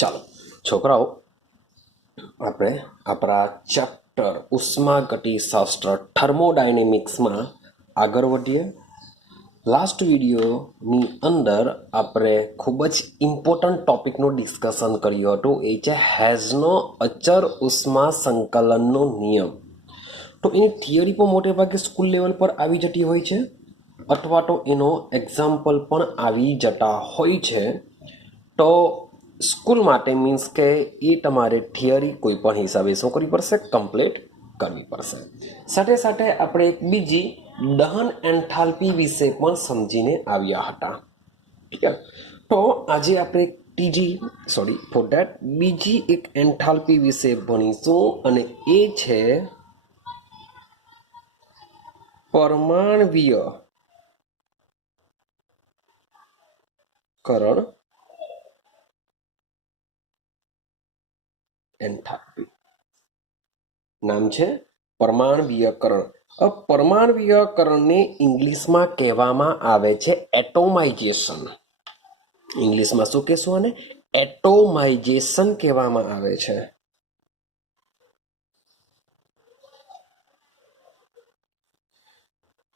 ચાલો છોકરાઓ, આપણે આપણા ચેપ્ટર ઉષ્માગતિશાસ્ત્ર થર્મોડાયનેમિક્સમાં આગળ વધીએ. લાસ્ટ વિડીયોની અંદર આપણે ખૂબ જ ઇમ્પોર્ટન્ટ ટોપિકનું ડિસ્કશન કર્યું હતું. એ છે હેઝનો અચર ઉષ્મા સંકલનનો નિયમ. તો એની થિયરી પણ મોટે ભાગે સ્કૂલ લેવલ પર આવી જતી હોય છે, અથવા તો એનો એક્ઝામ્પલ પણ આવી જતા હોય છે. તો સ્કૂલ માટે મીન્સ કે એ તમારે થિયરી કોઈ પણ હિસાબે શું કરવી પડશે? કમ્પ્લીટ કરવી પડશે. સાથે સાથે આપણે એક બીજી દહન એન્થાલ્પી વિશે પણ સમજીને આવ્યા હતા. ક્લિયર? તો આજે આપણે બીજી એક એન્થાલ્પી વિશે ભણીશું, અને એ છે પરમાણ્વીયકરણ એન્થાલ્પી. નામ છે પરમાણ્વીયકરણ. પરમાણ્વીયકરણને ઇંગ્લિશમાં કહેવામાં આવે છે એટોમાઇઝેશન. ઇંગ્લિશમાં શું કહેશું? આને એટોમાઇઝેશન કહેવામાં આવે છે.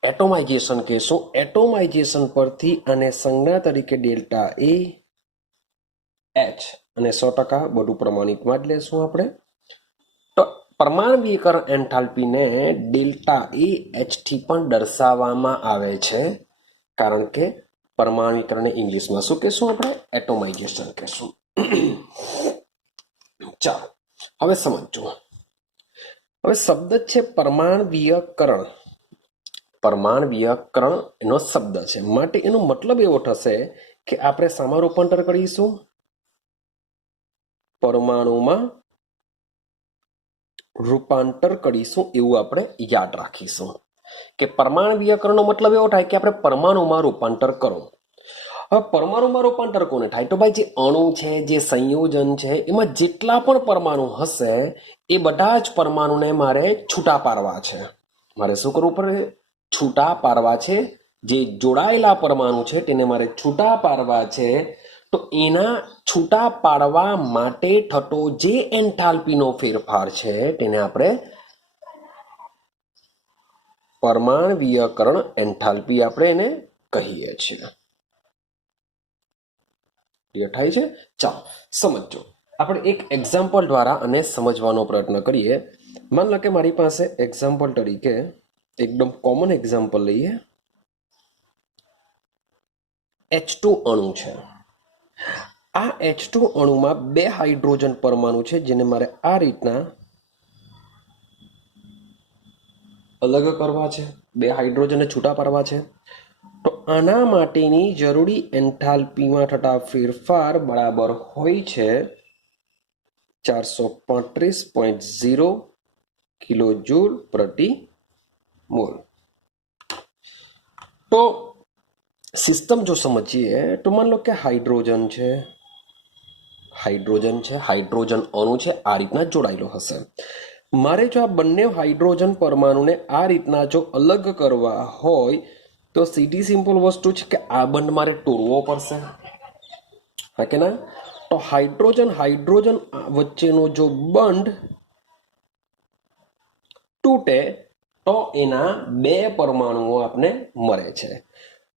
એટોમાઇઝેશન કહેશું. એટોમાઇઝેશન પરથી અને સંજ્ઞા તરીકે ડેલ્ટા એ એચ અને 100% બધું પ્રમાણિતમાં જ લેશું આપણે. તો પરમાણ્વીયકરણ એન્થાલ્પીને ડેલ્ટા એ એચ થી પણ દર્શાવવામાં આવે છે, કારણ કે પરમાણ્વીકરણને ઇંગ્લિશમાં શું કહેશું? આપણે એટોમાઇઝેશન કહેશું. ચાલો હવે સમજો. હવે શબ્દ છે પરમાણ્વીયકરણ. પરમાણ્વીયકરણ એનો શબ્દ છે, માટે એનો મતલબ એવો થશે કે આપણે શામાં રૂપાંતર કરીશું? પરમાણુમાં રૂપાંતર કરીશું. એવું આપણે યાદ રાખીશું કે પરમાણ્વીયકરણનો મતલબ એવો થાય કે આપણે પરમાણુમાં રૂપાંતર કરો. હવે પરમાણુમાં રૂપાંતર કોને થાય? તો ભાઈ જે અણુ છે, જે સંયોજન છે, એમાં જેટલા પણ પરમાણુ હશે એ બધા જ પરમાણુને મારે છૂટા પાડવા છે. મારે શું કરવું પડે? છૂટા પાડવા છે. જે જોડાયેલા પરમાણુ છે તેને મારે છૂટા પાડવા છે. તો એના છૂટા પાડવા માટે થતો જે એન્થાલ્પીનો ફેરફાર છે તેને આપણે પરમાણ્વીયકરણ એન્થાલ્પી આપણે એને કહીએ છીએ. ક્લિયર થાય છે? ચાલો સમજો. આપણે એક એક્ઝામ્પલ દ્વારા આને સમજવાનો પ્રયત્ન કરીએ. માન લો કે મારી પાસે એક્ઝામ્પલ તરીકે એકદમ કોમન એક્ઝામ્પલ લઈએ. H2 અણુ છે. આ H2 અણુમાં 2 હાઇડ્રોજન પરમાણુ છે, જેને મારે આ રીતના અલગ કરવા છે. 2 હાઇડ્રોજનને છૂટા પાડવા છે. તો આના માટેની જરૂરી એન્થાલ્પીમાં થતા ફેરફાર બરાબર હોય છે 435.0 કિલોજૂલ પ્રતિ મોલ. તો સિસ્ટમ જો સમજીએ તો માન લો કે હાઇડ્રોજન છે, હાઇડ્રોજન અણુ છે, આ રીતના જોડાયેલો હશે. મારે જો આ બંને હાઇડ્રોજન પરમાણુને આ રીતના જો અલગ કરવા હોય તો સીધી સિમ્પલ વસ્તુ છે કે આ બંધ મારે તોડવો પડશે, હા કે ના? તો હાઇડ્રોજન વચ્ચેનો જો બંધ તૂટે તો એના 2 પરમાણુઓ આપણે મળે છે.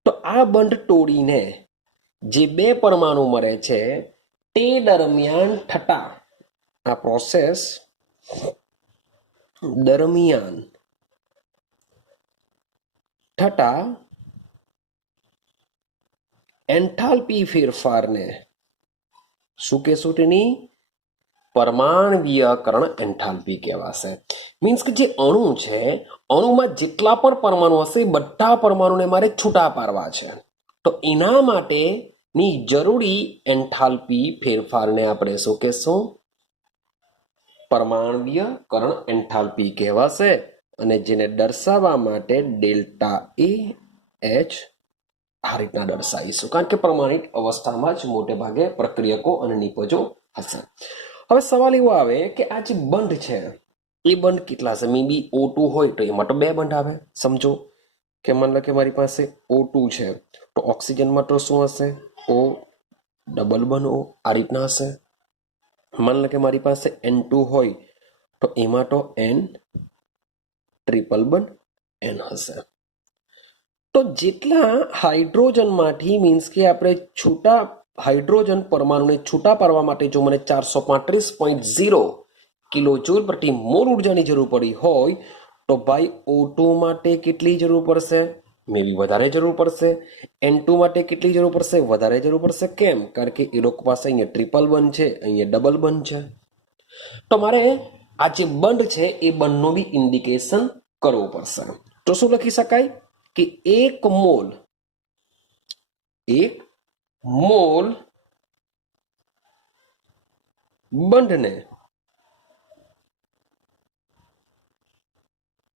તો આ બંધ તોડીને જે 2 પરમાણુ મળે છે તે દરમિયાન થતા આ પ્રોસેસ દરમિયાન થતા એન્થાલ્પી ફેરફારને શું કહેશું? તેની પરમાણ્વીયકરણ એન્થાલ્પી કહેવાશે. મીન્સ કે જે અણુ છે, અણુમાં જેટલા પણ પરમાણુ હશે એ બધા પરમાણુને મારે છૂટા પાડવા છે. તો એના માટેની જરૂરી એન્થાલ્પી ફેરફારને આપણે શું કહેશું? પરમાણ્વીયકરણ એન્થાલ્પી કહેવાશે. અને જેને દર્શાવવા માટે ડેલ્ટા એ એચ આ રીતના દર્શાવીશું, કારણ કે પ્રમાણિત અવસ્થામાં જ મોટે ભાગે પ્રક્રિયકો અને નિપજો હશે. હવે સવાલ એવો આવે કે આ જે બંધ છે એ બંધ કેટલા છે? મે બી O2 હોય તો એમાં તો 2 બંધ આવે. સમજો કે માન લો કે મારી પાસે O2 છે, તો ઓક્સિજનમાં તો શું હશે? O ડબલ બંધ O આ રીતના હશે. માન લો કે મારી પાસે N2 હોય તો એમાં તો N ટ્રિપલ બંધ N હશે. તો જેટલા હાઇડ્રોજનમાંથી મીન્સ કે આપણે છૂટા હાઇડ્રોજન પરમાણુને છૂટા પાડવા માટે જો મને 435.0 કિલો જૂલ પ્રતિ મોલ ઉર્જાની જરૂર પડી હોય તો ભાઈ O2 માટે કેટલી જરૂર પડશે? મે બી વધારે જરૂર પડશે. N2 માટે કેટલી જરૂર પડશે? વધારે જરૂર પડશે. કેમ? કારણ કે એ લોકો પાસે અહીંયા ટ્રિપલ બંધ છે, અહીંયા ડબલ બંધ છે. તો મારે આ જે બંધ છે એ બંધનું બી ઇન્ડિકેશન કરવું પડશે. તો શું લખી શકાય કે એક મોલ બંધને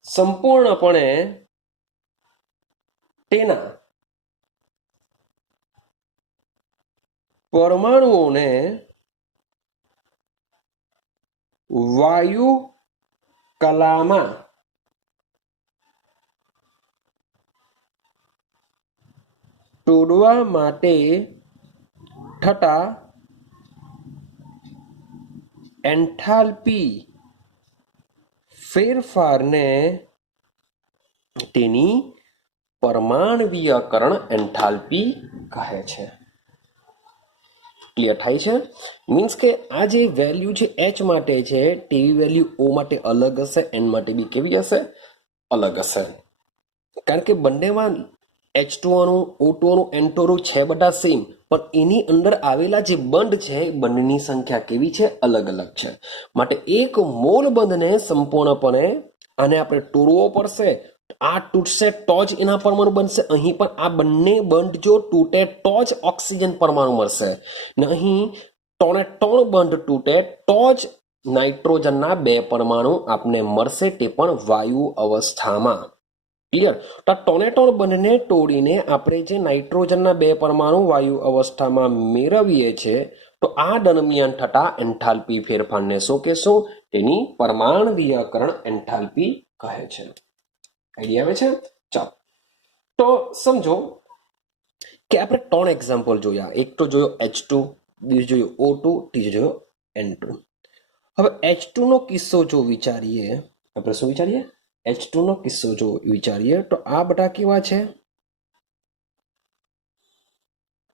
સંપૂર્ણપણે તેના પરમાણુઓને વાયુ કલામાં તોડવા માટે થતા એન્થાલ્પી ફેરફારને તેની પરમાણવીયકરણ એન્થાલ્પી કહે છે. ક્લિયર થાય છે? મીન્સ કે આ જે વેલ્યુ છે H માટે છે તેવી વેલ્યુ O માટે અલગ હશે, N માટે બી કેવી હશે? અલગ હશે. કારણ કે બંનેમાં H2 અણુ, O2 અણુ, N2 અણુ છે બધા સેમ, પણ એની અંદર આવેલા જે બંધ છે બંધની સંખ્યા કેવી છે? અલગ અલગ છે. માટે એક મોલ બંધને સંપૂર્ણપણે આને આપણે તોડવો પડશે. આ તૂટશે તો જ એના પરમાણુ બનશે. અહીં પણ આ બંને બંધ જો તૂટે તો જ ઓક્સિજન પરમાણુ મળશે ને અહીં 3 બંધ તૂટે તો જ નાઇટ્રોજનના 2 પરમાણુ આપને મળશે, તે પણ વાયુ અવસ્થામાં. ક્લિયર? તો 3 બંધને તોડીને આપણે જે નાઇટ્રોજનના 2 પરમાણુ વાયુ અવસ્થામાં મેળવીએ છીએ તો આ દરમિયાન થતા એન્થાલ્પી ફેરફારને શું કહેશું? તેની પરમાણવીયકરણ એન્થાલ્પી કહે છે. આઈડિયા આવે છે? ચાલો તો સમજો કે આપણે 3 એક્ઝામ્પલ જોયા. એક તો જોયો H2, બીજો જોયો O2, ત્રીજો જોયો N2. હવે H2 નો કિસ્સો જો વિચારીએ, આપણે શું વિચારીએ? H2 નો કિસ્સો જો વિચારીએ તો આ બધા કેવા છે?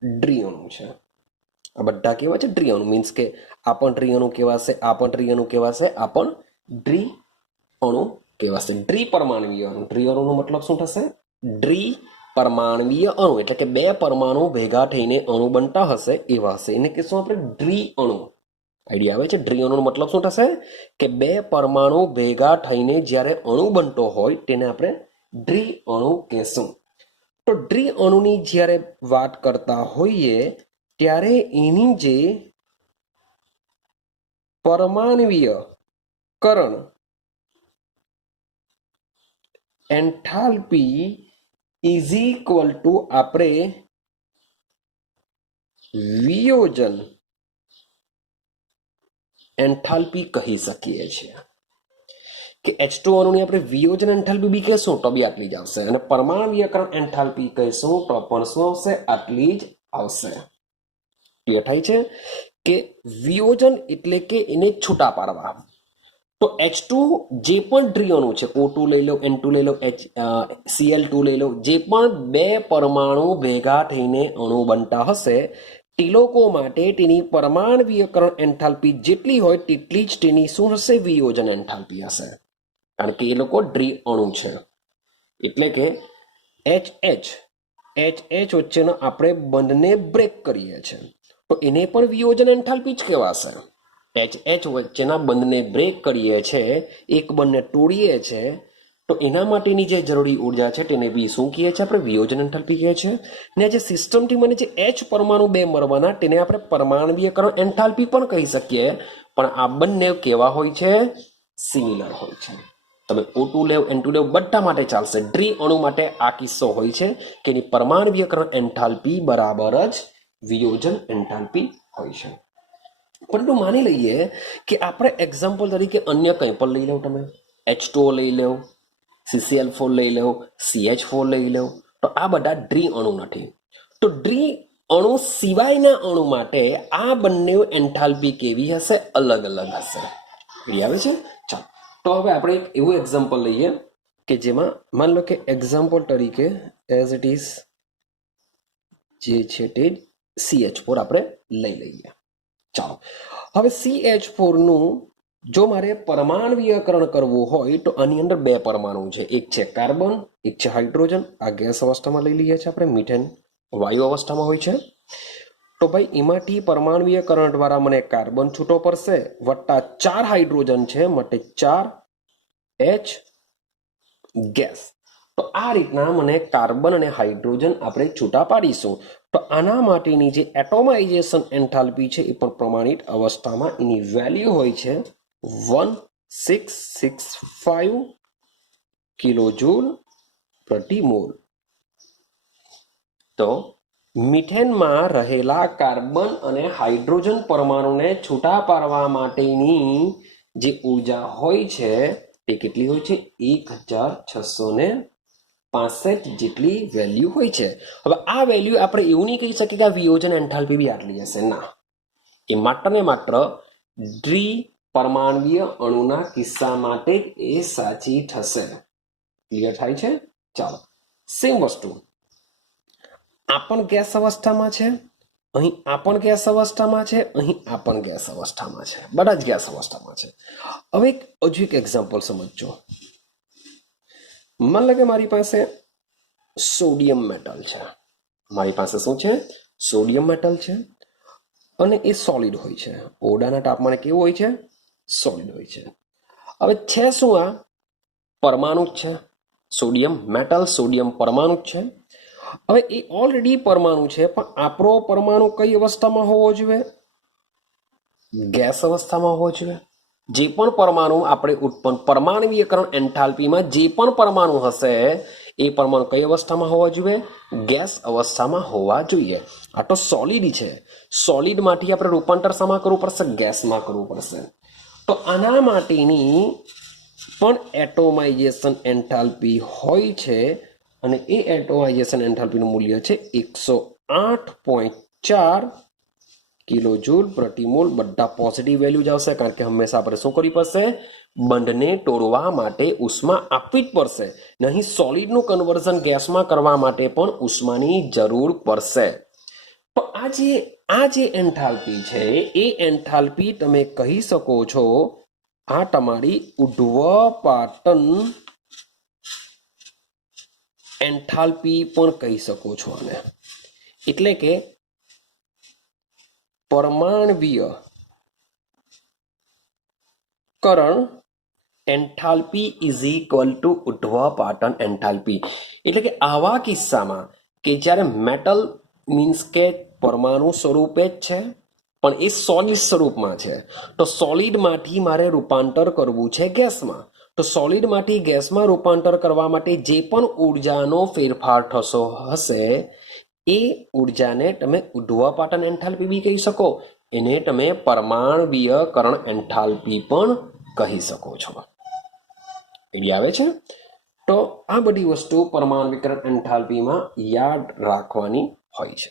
ડ્રીઅણુ છે. આ બધા કેવા છે? ડ્રીઅણુ. મીન્સ કે આ પણ ડ્રીઅણુ કહેવાશે, આ પણ ડ્રીઅણુ કહેવાશે, આ પણ ડ્રીઅણુ કહેવાશે. દ્વિપરમાણવીય અણુ. ડ્રીઅણુનો મતલબ શું થશે? દ્વિપરમાણવીય અણુ એટલે કે 2 પરમાણુ ભેગા થઈને અણુ બનતા હશે એવા હશે. એને કહેશું આપણે દ્વિઅણુ. આઈડિયા આવે છે? દ્વિઅણુનો મતલબ શું થશે? કે 2 પરમાણુ ભેગા થઈને જ્યારે અણુ બનતો હોય તેને આપણે દ્વિઅણુ કહેશું. તો દ્વિઅણુની જ્યારે વાત કરતા હોઈએ ત્યારે એની જે પરમાણવીયકરણ એન્થાલ્પી ઇઝ ઇક્વલ ટુ આપણે વિયોજન એન્થાલ્પી કહી શકીએ છીએ. કે H2 અણુની આપણે વિયોજન એન્થાલ્પી બી કહેશું તો બી આટલી જ આવશે, અને પરમાણવીયકરણ એન્થાલ્પી કહીશું તો પણ શું આવશે? આટલી જ આવશે. ક્લિયર થાય છે? કે વિયોજન એટલે કે એને છૂટા પાડવા. તો H2 જે પણ દ્વિઅણુ છે, O2 લઈ લો, N2 લઈ લો, Cl2 લઈ લો, જે પણ 2 પરમાણુ ભેગા થઈને અણુ બનતા હશે તે લોકો માટે તેની પરમાણવીયકરણ એન્થાલ્પી જેટલી હોય તેટલી જ તેની શું હશે? વિયોજન એન્થાલ્પી હશે. કારણ કે એ લોકો દ્વિઅણુ છે. એટલે કે HH વચ્ચેનો આપણે બંધને બ્રેક કરીએ છીએ તો એને પણ વિયોજન એન્થાલ્પી જ કહેવાશે. HH વચ્ચેના બંધને બ્રેક કરીએ છીએ, એક બંધને તોડીએ છીએ તો એના માટેની જે જરૂરી ઉર્જા છે તેને બી શું કહીએ છીએ? આપણે વિયોજન એન્થાલ્પી કહીએ છીએ. ને જે સિસ્ટમથી મને જે H પરમાણુ 2 મળવાના તેને આપણે પરમાણવીયકરણ એન્થાલ્પી પણ કહી શકીએ. પણ આ બંને કેવા હોય છે? સિમિલર હોય છે. તમે O2 લેવ, N2 લેવ, બધા માટે ચાલશે. દ્વિઅણુ માટે આ કિસ્સો હોય છે કે એની પરમાણવીયકરણ એન્થાલ્પી બરાબર જ વિયોજન એન્થાલ્પી હોય છે. પરંતુ માની લઈએ કે આપણે એક્ઝામ્પલ તરીકે અન્ય કંઈ પણ લઈ લો. તમે H2O લઈ લો, CCl4 લઈ લો, CH4 લઈ લો, તો આ બધા દ્વિઅણુ નથી. તો અણુ સિવાયના અણુ માટે આ બંને એન્થાલ્પી કેવી હશે? અલગ અલગ હશે. આવે છે? ચાલો, તો હવે આપણે એક એવું એક્ઝામ્પલ લઈએ કે જેમાં માન લો કે એક્ઝામ્પલ તરીકે એઝ ઇટ ઇઝ જે છે તે CH4 આપણે લઈ લઈએ. ચાલો, હવે CH4 નું જો મારે પરમાણવીયકરણ કરવું હોય તો આની અંદર બે પરમાણુ છે, એક છે કાર્બન, એક છે હાઇડ્રોજન. આ ગેસ અવસ્થામાં લઈ લઈએ છીએ આપણે, મિથેન વાયુ અવસ્થામાં હોય છે. તો ભાઈ એમાંથી પરમાણવીયકરણ દ્વારા મને કાર્બન છૂટો પડશે વત્તા 4 હાઇડ્રોજન છે, માટે 4H ગેસ. તો આ રીતના મને કાર્બન અને હાઇડ્રોજન આપણે છૂટા પાડીશું. તો આના માટેની જે એટોમાઇઝેશન એન્થાલ્પી છે એ પણ પ્રમાણિત અવસ્થામાં એની વેલ્યુ હોય છે 1665 કિલોજૂલ પ્રતિ મોલ. તો મિથેનમાં રહેલા કાર્બન અને હાઇડ્રોજન પરમાણુને છૂટા પાડવા માટેની જે ઉર્જા હોય છે તે કેટલી હોય છે? 1665 જેટલી વેલ્યુ હોય છે. હવે આ વેલ્યુ આપણે એવું નહીં કહી શકીએ કે આ વિયોજન એન્થાલ્પી બી આટલી હશે, ના. એ માત્ર ને માત્ર દ્વિપરમાણવીય અણુના કિસ્સા માટે એ સાચી થશે. ક્લિયર થાય છે? ચાલો, સેમ વસ્તુ આ પણ ગેસ અવસ્થામાં છે, અહીં આ પણ ગેસ અવસ્થામાં છે, અહીં આ પણ ગેસ અવસ્થામાં છે, બધા જ ગેસ અવસ્થામાં છે. હવે હજુ એક એક્ઝામ્પલ સમજજો. માન લો કે મારી પાસે સોડિયમ મેટલ છે. મારી પાસે શું છે? સોડિયમ મેટલ છે અને એ સોલિડ હોય છે. ઓરડાના તાપમાને કેવું હોય છે? સોલિડ હોય છે. હવે છે શું? આ પરમાણુ જ છે. સોડિયમ મેટલ, સોડિયમ પરમાણુ જ છે. હવે એ ઓલરેડી પરમાણુ છે, પણ આપણો પરમાણુ કઈ અવસ્થામાં હોવો જોઈએ? ગેસ અવસ્થામાં હોવો જોઈએ. જે પણ પરમાણુ આપણે ઉત્પન્ન પરમાણવીયકરણ એન્થાલ્પીમાં જે પણ પરમાણુ હશે એ પરમાણુ કઈ અવસ્થામાં હોવા જોઈએ? ગેસ અવસ્થામાં હોવા જોઈએ. આ તો સોલિડ છે. સોલિડમાંથી આપણે રૂપાંતર શામાં કરવું પડશે? ગેસમાં કરવું પડશે. તો આના માટેની પણ એટોમાઇઝેશન એન્થાલ્પી હોય છે અને એ એટોમાઇઝેશન એન્થાલ્પીનું મૂલ્ય છે 108.4 કિલોજૂલ પ્રતિ મોલ. બધા પોઝિટિવ વેલ્યુ જ આવશે, કારણ કે હંમેશા આપણે શું કરવી પડશે? બંધને તોડવા માટે ઉષ્મા આપવી જ પડશે. નહીં સોલિડનું કન્વર્ઝન ગેસમાં કરવા માટે પણ ઉષ્માની જરૂર પડશે. તો આ જે એન્થાલ્પી છે એ એન્થાલ્પી તમે કહી શકો છો આ તમારી ઉર્ધ્વપાતન એન્થાલ્પી પણ કહી શકો છો આને. એટલે કે પરમાણવીયકરણ એન્થાલ્પી ઇઝ ઇક્વલ ટુ ઉર્ધ્વપાતન એન્થાલ્પી. એટલે કે આવા કિસ્સામાં કે જ્યારે મેટલ મીન્સ કે પરમાણુ સ્વરૂપે જ છે પણ એ સોલિડ સ્વરૂપમાં છે, તો સોલિડમાંથી મારે રૂપાંતર કરવું છે ગેસમાં. તો સોલિડમાંથી ગેસમાં રૂપાંતર કરવા માટે જે પણ ઉર્જાનો ફેરફાર હશે એ ઉર્જાને તમે ઉર્ધ્વપાતન એન્થાલ્પી બી કહી શકો, એને તમે પરમાણવીયકરણ એન્થાલ્પી પણ કહી શકો છો. એવી આવે છે. તો આ બધી વસ્તુ પરમાણવીકરણ એન્થાલ્પીમાં યાદ રાખવાની હોય છે.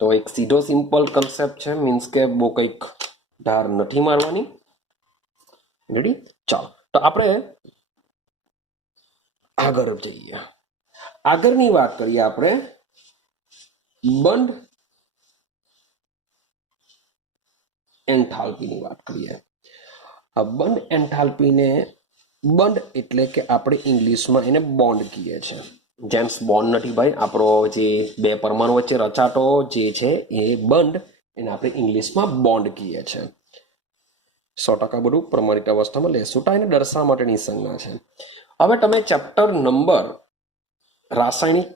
તો એક સીધો સિમ્પલ કન્સેપ્ટ છે, મીન્સ કે બહુ કંઈક ધાર નથી મારવાની. રેડી? ચાલો, તો આપણે આગળ જઈએ. આગળની વાત કરીએ આપણે બંધ એન્થાલ્પીની વાત કરીએ. આ બંધ એન્થાલ્પીને બંધ એટલે કે આપણે ઇંગ્લિશમાં એને બોન્ડ કહીએ છીએ. જેમ્સ બોન્ડ નથી ભાઈ, આપણો જે બે પરમાણુ વચ્ચે રચાતો જે છે એ બંધ, એને આપણે ઇંગ્લિશમાં બોન્ડ કહીએ છીએ. 100% બધું પ્રમાણિત અવસ્થામાં લેશું તો એને દર્શાવવા માટેની સંજ્ઞા છે. હવે તમે ચેપ્ટર નંબર રાસાયણિક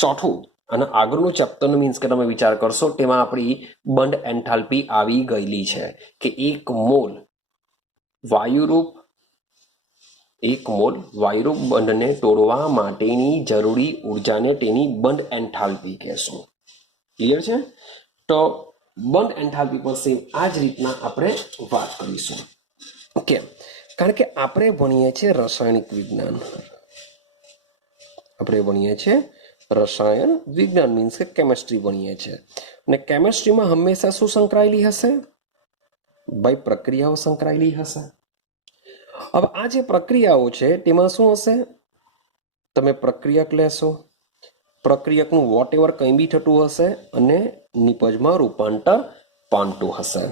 ચોથું અને આગળનું ચેપ્ટરનું મીન્સ કે તમે વિચાર કરશો તેમાં આપણી બંધ એન્થાલ્પી આવી ગયેલી છે કે 1 મોલ વાયુરૂપ બંધને તોડવા માટેની જરૂરી ઉર્જાને તેની બંધ એન્થાલ્પી કહેશું. ક્લિયર છે? તો બંધ એન્થાલ્પી પર સેમ આ જ રીતના આપણે વાત કરીશું. કેમ? કારણ કે આપણે ભણીએ છીએ રાસાયણિક વિજ્ઞાન. આપણે ભણીએ છીએ રસાયણ વિજ્ઞાન મીન્સ કે કેમેસ્ટ્રી ભણીએ છીએ. ને કેમેસ્ટ્રીમાં હંમેશા શું સંકળાયેલી હશે? ભાઈ પ્રક્રિયાઓ સંકળાયેલી હશે. હવે આ જે પ્રક્રિયાઓ છે તેમાં શું હશે? તમે પ્રક્રિયક લેશો, પ્રક્રિયકનું વોટ એવર કંઈ બી થતું હશે અને નિપજમાં રૂપાંતર પામતું હશે.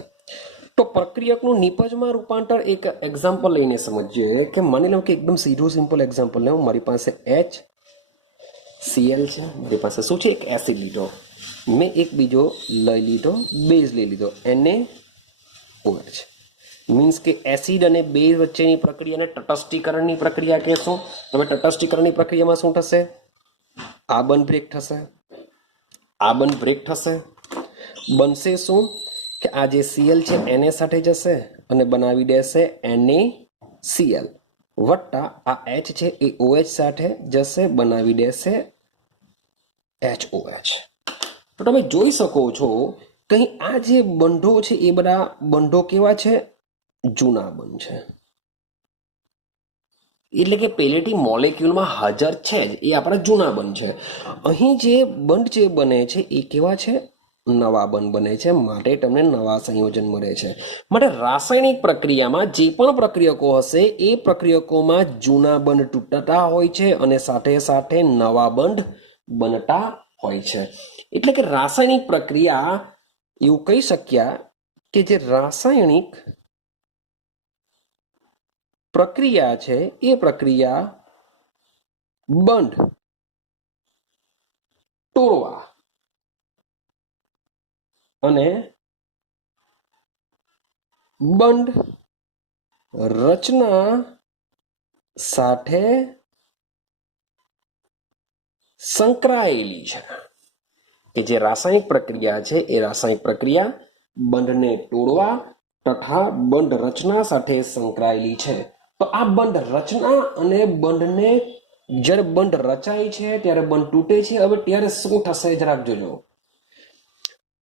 તો પ્રક્રિયકનું નિપજમાં રૂપાંતર એક એક્ઝામ્પલ લઈને સમજીએ કે માની લો કે એકદમ સીધું સિમ્પલ એક્ઝામ્પલ લેવું. મારી પાસે HCl છે, મારી પાસે શું છે? એક એસિડ લીધો, મેં એક બીજો લઈ લીધો, બેઝ લઈ લીધો NaOH. મીન્સ કે એસિડ અને બેઝ વચ્ચેની પ્રક્રિયાને તટસ્થીકરણની પ્રક્રિયા કહેશું. હવે તટસ્થીકરણની પ્રક્રિયામાં શું થશે? આ બંધ બ્રેક થશે, આ બંધ બ્રેક થશે. બનશે શું કે આ જે Cl છે Na સાથે જશે અને બનાવી દેશે NaCl, વત્તા આ H છે એ OH સાથે જશે, બનાવી દેશે HOH. તો તમે જોઈ શકો છો કે આ જે બંધો છે એ બધા બંધો કેવા છે? જૂના બંધ છે. એટલે કે પહેલેથી મોલેક્યુલમાં હાજર છે જ, એ આપણા જૂના બંધ છે. અહીં જે બંધ જે બને છે એ કેવા છે? નવા બંધ બને છે, માટે તમને નવા સંયોજન મળે છે. માટે રાસાયણિક પ્રક્રિયામાં જે પણ પ્રક્રિયકો હશે એ પ્રક્રિયકોમાં જૂના બંધ તૂટતા હોય છે અને સાથે સાથે નવા બંધ બનતા હોય છે. એટલે કે રાસાયણિક પ્રક્રિયા એવું કહી શક્યા કે જે રાસાયણિક પ્રક્રિયા છે એ પ્રક્રિયા બંધ તોડવા અને બંધ રચના સાથે સંકળાયેલી છે. કે જે રાસાયણિક પ્રક્રિયા છે એ રાસાયણિક પ્રક્રિયા બંધને તોડવા તથા બંધ રચના સાથે સંકળાયેલી છે. તો આ બંધ રચના અને બંધને જ્યારે બંધ રચાય છે ત્યારે બંધ તૂટે છે. હવે ત્યારે શું થશે જરાક જોજો.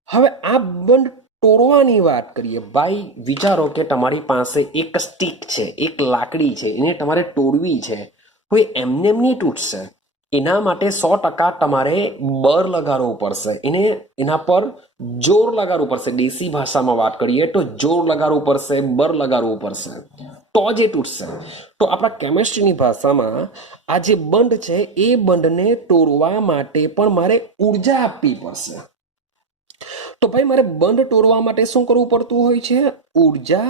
હવે આ બંધ તોડવાની વાત કરીએ. ભાઈ વિચારો કે તમારી પાસે એક સ્ટીક છે, એક લાકડી છે, એને તમારે તોડવી છે. હવે એમને એમ નહીં તૂટશે. એના માટે 100% તમારે બર લગાડવું પડશે, એના પર જોર લગાડવું પડશે. દેશી ભાષામાં વાત કરીએ તો જોર લગાડવું પડશે, બર લગાડવું પડશે, તો જ એ તૂટશે. તો આપણા કેમેસ્ટ્રીની ભાષામાં આ જે બંધ છે એ બંધને તોડવા માટે પણ મારે ઉર્જા આપવી પડશે. તો ભાઈ મારે બંધ તોડવા માટે શું કરવું પડતું હોય છે? ઉર્જા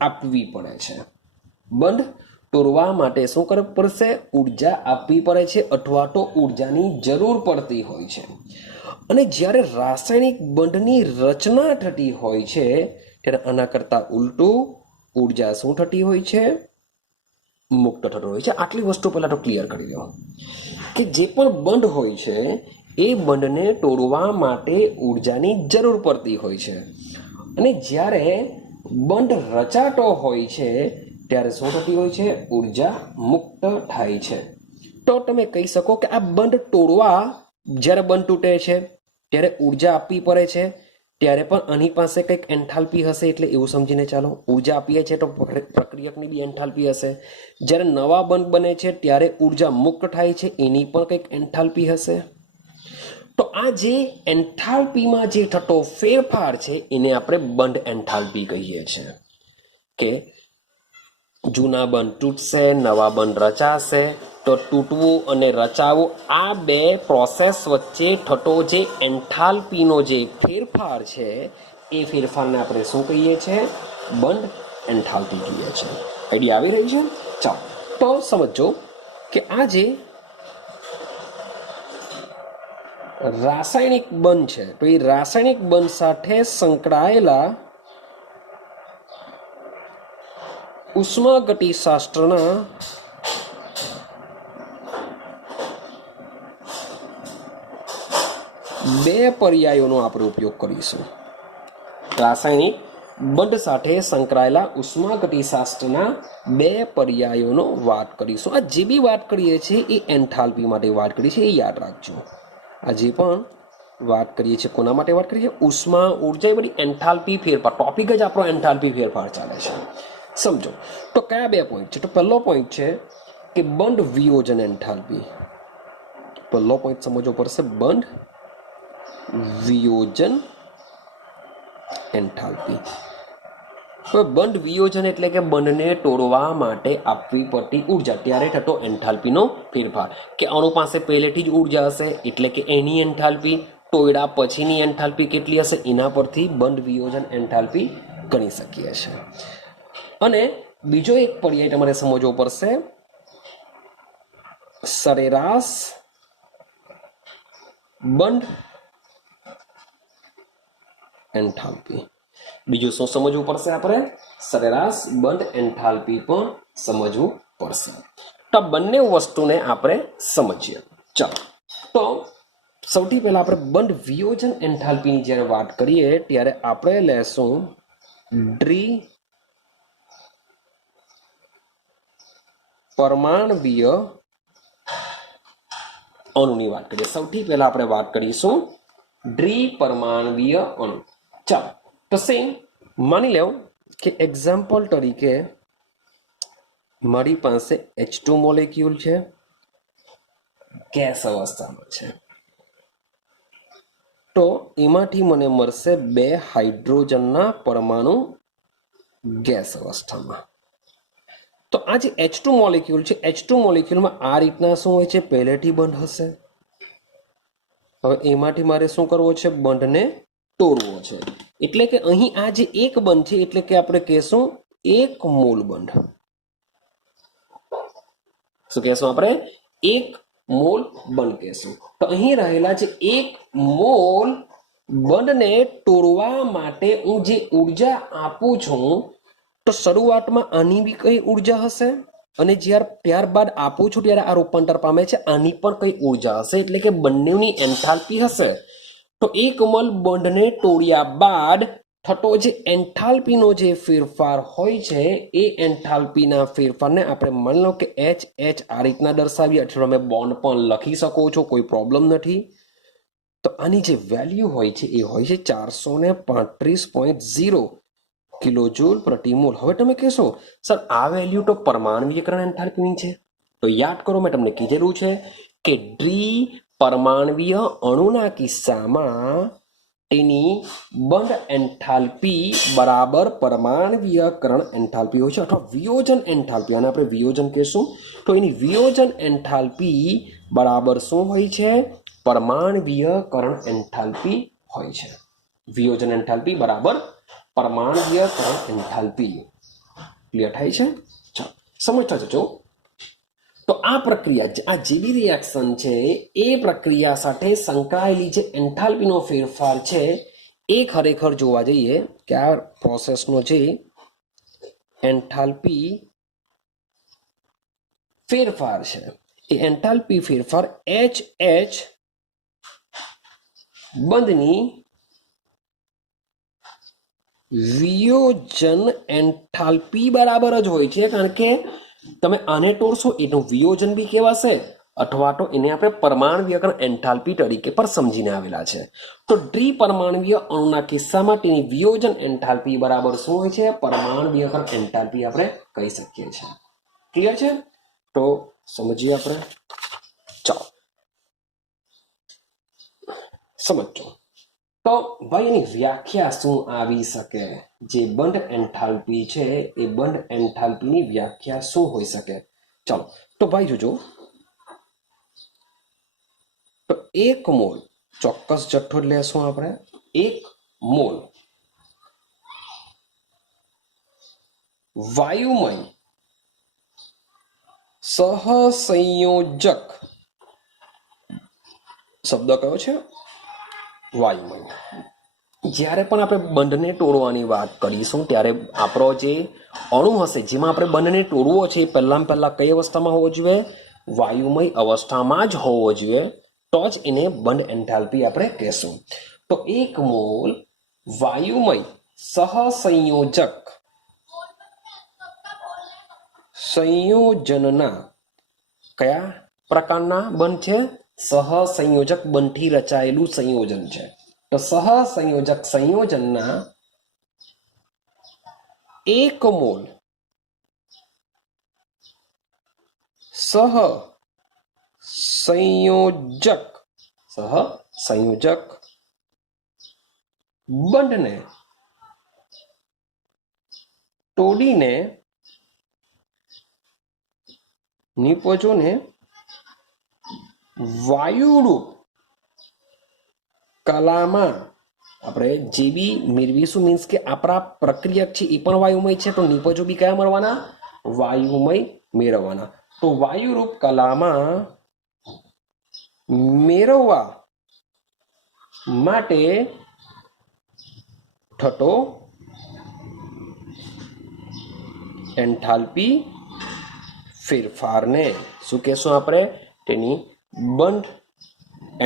આપવી પડે છે. બંધ તોડવા માટે શું કરવું પડશે? ઉર્જા આપવી પડે છે, અથવા તો ઉર્જાની જરૂર પડતી હોય છે. અને જ્યારે રાસાયણિક બંધની રચના થતી હોય છે ત્યારે આના કરતા ઉલટું ઉર્જા શું થતી હોય છે? મુક્ત થતો હોય છે. આટલી વસ્તુ પહેલા તો ક્લિયર કરી દો કે જે પણ બંધ હોય છે એ બંધને તોડવા માટે ઉર્જાની જરૂર પડતી હોય છે. અને જ્યારે બંધ રચાતો હોય છે ત્યારે શું થતી હોય છે? ઉર્જા મુક્ત થાય છે. તો તમે કહી શકો કે આ બંધ તોડવા જ્યારે બંધ તૂટે છે ત્યારે ઉર્જા આપવી પડે છે, ત્યારે પણ આની પાસે કંઈક એન્થાલ્પી હશે. એટલે એવું સમજીને ચાલો, ઉર્જા આપીએ છીએ તો પ્રક્રિયકની બી એન્થાલ્પી હશે. જ્યારે નવા બંધ બને છે ત્યારે ઉર્જા મુક્ત થાય છે, એની પણ કંઈક એન્થાલ્પી હશે. તો આ જે એન્થાલ્પીમાં જે થતો ફેરફાર છે એને આપણે બંધ એન્થાલ્પી કહીએ છીએ. કે જૂના બંધ તૂટશે, નવા બંધ રચાશે. તો તૂટવું અને રચાવું આ બે પ્રોસેસ વચ્ચે થતો જે એન્થાલ્પીનો જે ફેરફાર છે એ ફેરફારને આપણે શું કહીએ છીએ? બંધ એન્થાલ્પી કહીએ છીએ. આઈડિયા આવી રહી છે? ચાલો તો સમજો કે આ જે રાસાયણિક બંધ છે તો એ રાસાયણિક બંધ સાથે સંકળાયેલા ઉષ્માગતિશાસ્ત્રના બે પર્યાયોનો આપણે ઉપયોગ કરીશું. રાસાયણિક બંધ સાથે સંકળાયેલા ઉષ્માગતિશાસ્ત્રના બે પર્યાયોનો વાત કરીશું. આ જે બી વાત કરીએ છીએ એ એન્થાલ્પી માટે વાત કરીએ છીએ, એ યાદ રાખજો. આ જે પણ વાત કરીએ છીએ કોના માટે વાત કરીએ છીએ? ઉષ્મા, ઉર્જા, એ બધી એન્થાલ્પી ફેરફાર. ટોપિક જ આપણો એન્થાલ્પી ફેરફાર ચાલે છે. સમજો તો કયા બે પોઈન્ટ છે? તો પહેલો પોઈન્ટ છે કે બંધ વિયોજન એન્થાલ્પી. પહેલો પોઈન્ટ સમજવો પડશે બંધ વિયોજન એન્થાલ્પી. હવે બંધ વિયોજન એટલે કે બંધને તોડવા માટે આપવી પડતી ઉર્જા, ત્યારે થતો એન્થાલ્પીનો ફેરફાર. કે અણુ પાસે પહેલેથી જ ઉર્જા હશે એટલે કે એની એન્થાલ્પી, તોડ્યા પછીની એન્થાલ્પી કેટલી હશે એના પરથી બંધ વિયોજન એન્થાલ્પી ગણી શકીએ છીએ. અને બીજો એક પર્યાય તમારે સમજવો પડશે, સરેરાશ બંધ એન્થાલ્પી. બીજું શું સમજવું પડશે? આપણે સરેરાશ બંધ એન્થાલ્પી પણ સમજવું પડશે. તો બંને વસ્તુને આપણે સમજીએ. ચાલો, તો સૌથી પહેલા આપણે બંધ વિયોજન એન્થાલ્પીની જ્યારે વાત કરીએ ત્યારે આપણે લેશું દ્વિ પરમાણવીય અણુની વાત કરીએ. સૌથી પહેલા આપણે વાત કરીશું દ્વિપરમાણવીય અણુ. ચાલો, તો સેમ માની લો કે એક્ઝામ્પલ તરીકે મારી પાસે H2 મોલેક્યુલ છે, ગેસ અવસ્થામાં છે. તો એમાંથી મને મળશે 2 હાઇડ્રોજનના પરમાણુ ગેસ અવસ્થામાં. તો આ જે H2 મોલેક્યુલ છે, H2 મોલેક્યુલમાં આ રીતના શું હોય છે? પહેલેથી બંધ હશે. હવે એમાંથી મારે શું કરવો છે? બંધને તોડવો છે. એટલે કે અહીં આ જે એક બંધ છે એટલે કે આપણે કહેશું એક મોલ બંધ. શું કહેશું આપણે? એક મોલ બંધ કહેશું. તો અહીં રહેલા જે એક મોલ બંધને તોડવા માટે હું જે ઉર્જા આપું છું, તો શરૂઆતમાં આની બી કઈ ઉર્જા હશે અને ત્યારબાદ આપું છું ત્યારે આ રૂપાંતર પામે છે, આની પણ કઈ ઉર્જા હશે. એટલે કે બંનેની એન્થાલ્પી હશે. તો એક મોલ બંધને તોડ્યા બાદ થતો જે એન્થાલ્પીનો જે ફેરફાર હોય છે એ એન્થાલ્પીના ફેરફારને આપણે માની લો કે HH આ રીતના દર્શાવીએ, અથવા તમે બોન્ડ પણ લખી શકો છો, કોઈ પ્રોબ્લેમ નથી. તો આની જે વેલ્યુ હોય છે એ હોય છે 435.0 કિલોજૂલ પ્રતિ મોલ. હવે તમે કહેશો સર આ વેલ્યુ તો પરમાણવીયકરણ એન્થાલ્પીની છે. તો યાદ કરો, મેં તમને કીધેલું છે કે દ્વિપરમાણવીય અણુના કિસ્સામાં તેની બંધ એન્થાલ્પી બરાબર પરમાણવીયકરણ એન્થાલ્પી હોય છે, અથવા વિયોજન એન્થાલ્પી, અને આપણે વિયોજન કહેશું. તો એની વિયોજન એન્થાલ્પી બરાબર શું હોય છે? પરમાણવીયકરણ એન્થાલ્પી હોય છે. વિયોજન એન્થાલ્પી બરાબર પરમાણવીયકરણ એન્થાલ્પી. ક્લિયર થાય છે? ચાલો, સમજતા જજો. તો આ પ્રક્રિયા, આ જે બી રિએક્શન છે એ પ્રક્રિયા સાથે સંકળાયેલી જે એન્થાલ્પીનો ફેરફાર છે એ ખરેખર જોવા જઈએ કે આ પ્રોસેસનો જે એન્થાલ્પી ફેરફાર છે એ એન્થાલ્પી ફેરફાર HH બંધની વિયોજન એન્થાલ્પી બરાબર જ હોય છે. કારણ કે તમે આને તોડશો એનું વિયોજન બી કહેવાશે, અથવા તો એને આપણે પરમાણવીયકરણ એન્થાલ્પી તરીકે પર સમજીને આવેલા છે. તો દ્વિપરમાણવીય અણુના કિસ્સામાં તેની વિયોજન એન્થાલ્પી બરાબર શું હોય છે? પરમાણવીયકરણ એન્થાલ્પી આપણે કહી શકીએ છીએ. ક્લિયર છે? તો સમજીએ આપણે. ચાલો સમજો. તો ભાઈ એની વ્યાખ્યા શું આવી શકે? જે બંધ એન્થાલ્પી છે એ બંધ એન્થાલ્પીની વ્યાખ્યા શું હોઈ શકે? ચાલો, તો ભાઈ જોજો, તો એક મોલ ચોક્કસ જથ્થો લેશું આપણે. એક મોલ વાયુમય સહસંયોજક, શબ્દ કયો છે? વાયુમય. જ્યારે પણ આપણે બંધને તોડવાની વાત કરીશું ત્યારે આપણો જે અણુ હશે જેમાં આપણે બંધને તોડવો છે એ પહેલા કઈ અવસ્થામાં હોવો જોઈએ? વાયુમય અવસ્થામાં જ હોવો જોઈએ. તો જ એને બંધ એન્થાલ્પી આપણે કહેશું. તો એક મોલ વાયુમય સહસંયોજક સંયોજનના કયા પ્રકારના બંધ છે? સહસંયોજક બંધથી રચાયેલું સંયોજન છે. તો સહસંયોજક સંયોજનના એક મોલ સહ સંયોજક સહસંયોજક બંધને તોડીને નિપજોને વાયુરૂપ કલામાં આપણે જે બી મેળવીશું મીન્સ કે આપણા પ્રક્રિયક છે એ પણ વાયુમય છે, તો નિપજો બી કયા મળવાના? વાયુમય મેળવવાના. તો વાયુરૂપ કલામાં મેળવવા માટે થતો એન્થાલ્પી ફેરફારને શું કહેશું આપણે? તેની બંધ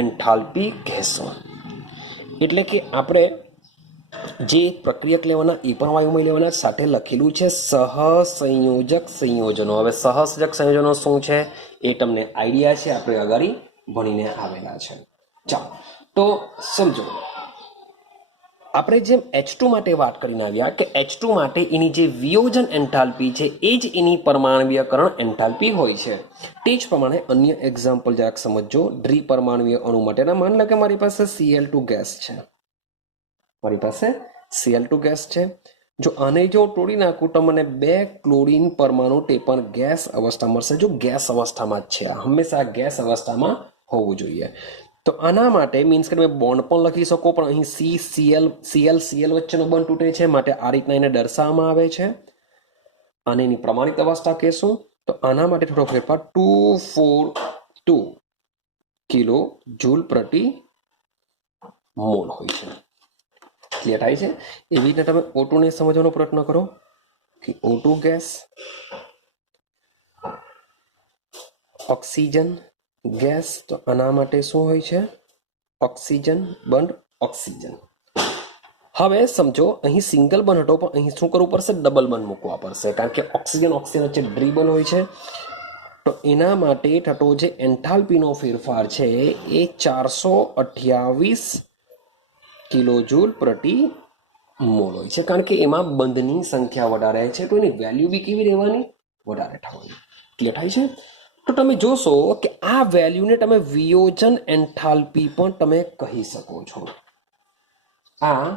એન્થાલ્પી કહેશું. એટલે કે આપણે જે પ્રક્રિયક લેવાના એ પણ વાયુમય લેવાના, સાથે લખેલું છે સહસંયોજક સંયોજનો. હવે સહસંયોજક સંયોજનો શું છે એ તમને આઈડિયા છે, આપણે અગાડી ભણીને આવેલા છે. ચાલો તો સમજો, આપણે જેમ H2 માટે વાત કરીને આવ્યા કે H2 માટે એની જે વિયોજન એન્થાલ્પી છે એ જ એની પરમાણ્વીયકરણ એન્થાલ્પી હોય છે. તે જ પ્રમાણે અન્ય એક્ઝામ્પલ જરાક સમજો. દ્વિપરમાણ્વીય અણુ માટેના માન લો કે મારી પાસે Cl2 ગેસ છે, જો આને જો તોડી નાખું તો મને 2 ક્લોરીન પરમાણુ તે પણ ગેસ અવસ્થા મળશે. જો ગેસ અવસ્થામાં જ છે, હંમેશા ગેસ અવસ્થામાં હોવું જોઈએ. તો આના માટે મીન્સ કે તમે બોન્ડ પણ લખી શકો, પણ અહીં Cl વચ્ચેનો બંધ તૂટે છે, માટે આ રીતના એને દર્શાવવામાં આવે છે. અને એની પ્રમાણિત અવસ્થા કહેશું. તો આના માટે થોડો ફેરફાર 242 કિલો જૂલ પ્રતિ મોલ હોય છે. ક્લિયર થાય છે? એવી રીતે તમે O2 ને સમજવાનો પ્રયત્ન કરો કે O2 ગેસ, ઓક્સિજન ગેસ, તો આના માટે શું હોય છે? ઓક્સિજન બંધ ઓક્સિજન. હવે સમજો અહીં સિંગલ બંધ હતો, પણ અહીં શું કરવું પડશે? ડબલ બંધ મૂકવા પડશે, કારણ કે ઓક્સિજન વચ્ચે ડ્રીબલ હોય છે. તો એના માટે થતો જે એન્થાલ્પીનો ફેરફાર છે એ 428 કિલોજૂલ પ્રતિ મોલ હોય છે, કારણ કે એમાં બંધની સંખ્યા વધારે છે, તો એની વેલ્યુ બી કેવી રહેવાની? વધારે થવાની. ક્લિયર થાય છે? તો તમે જોશો કે આ વેલ્યુને તમે વિયોજન એન્થાલ્પી પણ તમે કહી શકો છો. આ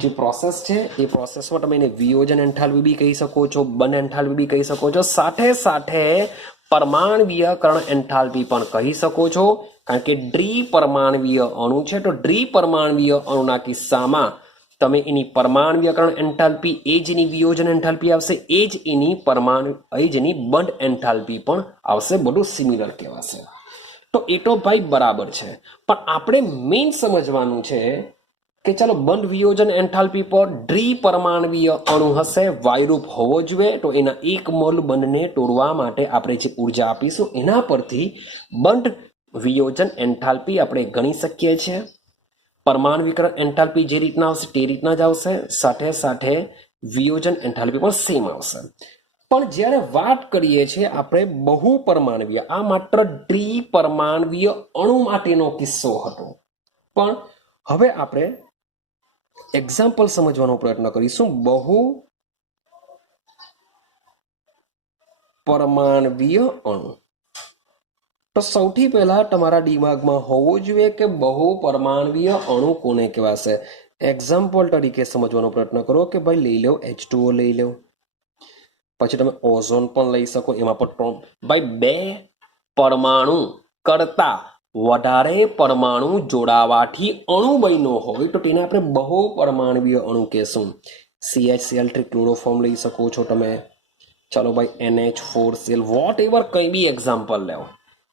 જે પ્રોસેસ છે એ પ્રોસેસમાં તમે એને વિયોજન એન્થાલ્પી બી કહી શકો છો, બંધ એન્થાલ્પી બી કહી શકો છો, સાથે સાથે પરમાણ્વીયકરણ એન્થાલ્પી પણ કહી શકો છો, કારણ કે દ્વિપરમાણ્વીય અણુ છે. તો દ્વિપરમાણ્વીય અણુના કિસ્સામાં તમે એની પરમાણ્વીયકરણ એન્થાલ્પી એ જ એની વિયોજન એન્થાલ્પી આવશે, એ જ એની બંધ એન્થાલ્પી પણ આવશે. બધું સિમિલર કહેવાશે. તો એ તો ભાઈ બરાબર છે, પણ આપણે મેઇન સમજવાનું છે કે ચાલો બંધ વિયોજન એન્થાલ્પી પર દ્વિપરમાણ્વીય અણુ હશે, વાયુરૂપ હોવો જોઈએ, તો એના 1 મોલ બંધને તોડવા માટે આપણે જે ઉર્જા આપીશું એના પરથી બંધ વિયોજન એન્થાલ્પી આપણે ગણી શકીએ છીએ. પરમાણ્વીકરણ એન્થાલ્પી જે રીતના આવશે તે રીતના જ આવશે, સાથે સાથે વિયોજન એન્થાલ્પી પણ સેમ આવશે. પણ જ્યારે વાત કરીએ છીએ આપણે બહુપરમાણ્વીય, આ માત્ર દ્વિપરમાણ્વીય અણુ માટેનો કિસ્સો હતો, પણ હવે આપણે એક્ઝામ્પલ સમજવાનો પ્રયત્ન કરીશું બહુ પરમાણ્વીય અણુ. તો સૌથી પહેલા તમારા દિમાગમાં હોવું જોઈએ કે બહુ પરમાણ્વીય અણુ કોને કહેવાશે. એક્ઝામ્પલ તરીકે સમજવાનો પ્રયત્ન કરો કે ભાઈ લઈ લો H2O લઈ લો, પછી તમે ઓઝોન પણ લઈ શકો, એમાં પણ ભાઈ 2 પરમાણુ કરતા વધારે પરમાણુ જોડાવાથી અણુ બન્યો હોય તો તેને આપણે બહુ પરમાણ્વીય અણુ કહેશું. CHCl3 ક્લોરોફોર્મ લઈ શકો છો તમે, ચાલો ભાઈ NH4Cl, વોટ એવર કંઈ બી એક્ઝામ્પલ લેવો,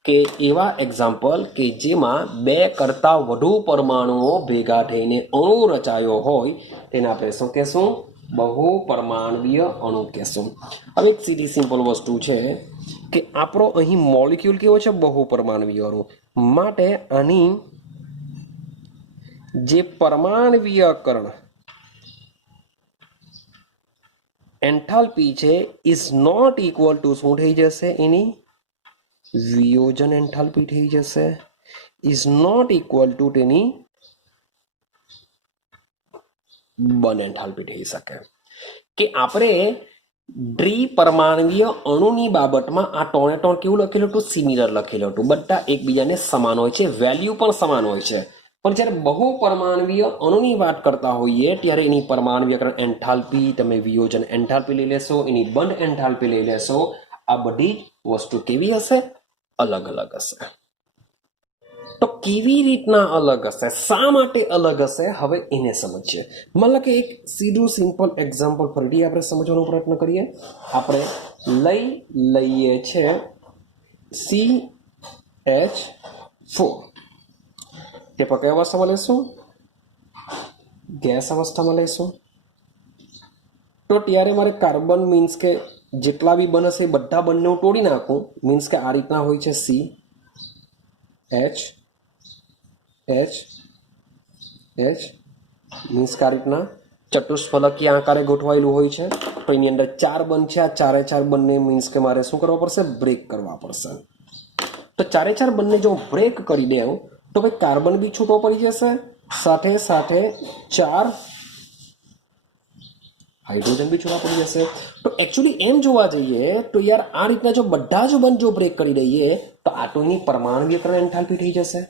કે એવા એક્ઝામ્પલ કે જેમાં 2 કરતાં વધુ પરમાણુઓ ભેગા થઈને અણુ રચાયો હોય તેને આપણે શું કહેશું? બહુ પરમાણ્વીય અણુ કહેશું. હવે એક સીધી સિમ્પલ વસ્તુ છે કે આપણો અહીં મોલિક્યુલ કેવો છે? બહુ પરમાણ્વીય અણુ. માટે આની જે પરમાણ્વીયકરણ એન્થાલ્પી છે ઇઝ નોટ ઇક્વલ ટુ શું થઈ જશે? એની વિયોજન એન્થાલ્પી થઈ જશે. ઇઝ નોટ ઇક્વલ ટુ તેની બંધ એન્થાલ્પી થઈ શકે. કે આપણે દ્વિપરમાણવીય અણુની બાબતમાં આ ત્રણે ત્રણ કેવું લખેલું હતું? સિમિલર લખેલું હતું. બધા એકબીજાને સમાન હોય છે, વેલ્યુ પણ સમાન હોય છે. પણ જ્યારે બહુ પરમાણવીય અણુની વાત કરતા હોઈએ ત્યારે એની પરમાણવીયકરણ એન્થાલ્પી, તમે વિયોજન એન્થાલ્પી લઈ લેશો, એની બંધ એન્થાલ્પી લઈ લેશો. આ બધી જ વસ્તુ કેવી હશે? અલગ અલગ હશે. તો કેવી રીતના અલગ હશે, શા માટે અલગ હશે, હવે એને સમજીએ. મતલબ કે એક સીધું સિમ્પલ એક્ઝામ્પલ ફરીથી આપણે સમજવાનો પ્રયત્ન કરીએ. આપણે લઈએ છે CH4, તે પર કઈ અવસ્થામાં લઈશું? ગેસ અવસ્થામાં લઈશું. તો ત્યારે મારે કાર્બન મીન્સ કે જેટલા બી બન હશે એ બધા બંને હું તોડી નાખું. મીન્સ કે આ રીતના હોય છે CH મીન્સ કે આ રીતના ચતુષ્ફલકીય આકારે ગોઠવાયેલું હોય છે. તો એની અંદર 4 બન છે. આ ચારે ચાર બંને મીન્સ કે મારે શું કરવા પડશે? બ્રેક કરવા પડશે. તો ચારે ચાર બંને જો બ્રેક કરી દઉં તો ભાઈ કાર્બન બી છૂટો પડી જશે, સાથે સાથે 4 હાઇડ્રોજન બી છૂટા પડી જશે. તો એકચ્યુઅલી એમ જોવા જઈએ તો યાર આ રીતના જો બધા જ બંધ જો બ્રેક કરી દઈએ તો આ તો એની પરમાણવીયકરણ એન્થાલ્પી થઈ જશે.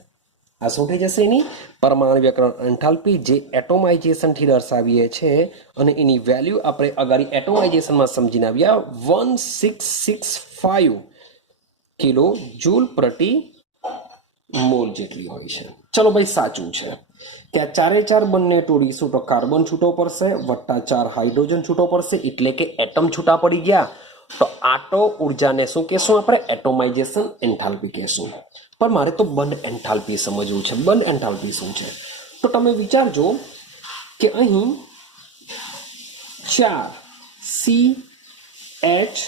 આ શું થઈ જશે? એની પરમાણવીયકરણ એન્થાલ્પી, જે એટોમાઇઝેશનથી દર્શાવીએ છે. અને એની વેલ્યુ આપણે અગાડી એટોમાઇઝેશનમાં સમજીને આવ્યા, 1665 કિલો જૂલ પ્રતિ મોલ જેટલી હોય છે. ચલો ભાઈ, સાચું છે કે આ ચારે ચાર બંને તોડીશું તો કાર્બન છૂટો પડશે, વત્તા 4 હાઇડ્રોજન છૂટો પડશે, એટલે કે એટમ છૂટા પડી ગયા. તો આટો ઉર્જાને શું કહેશું આપણે? એટોમાઇઝેશન એન્થાલ્પી કહેશું. પણ મારે તો બંધ એન્થાલ્પી સમજવું છે. બંધ એન્થાલ્પી શું છે? તો તમે વિચારજો કે અહીં 4 CH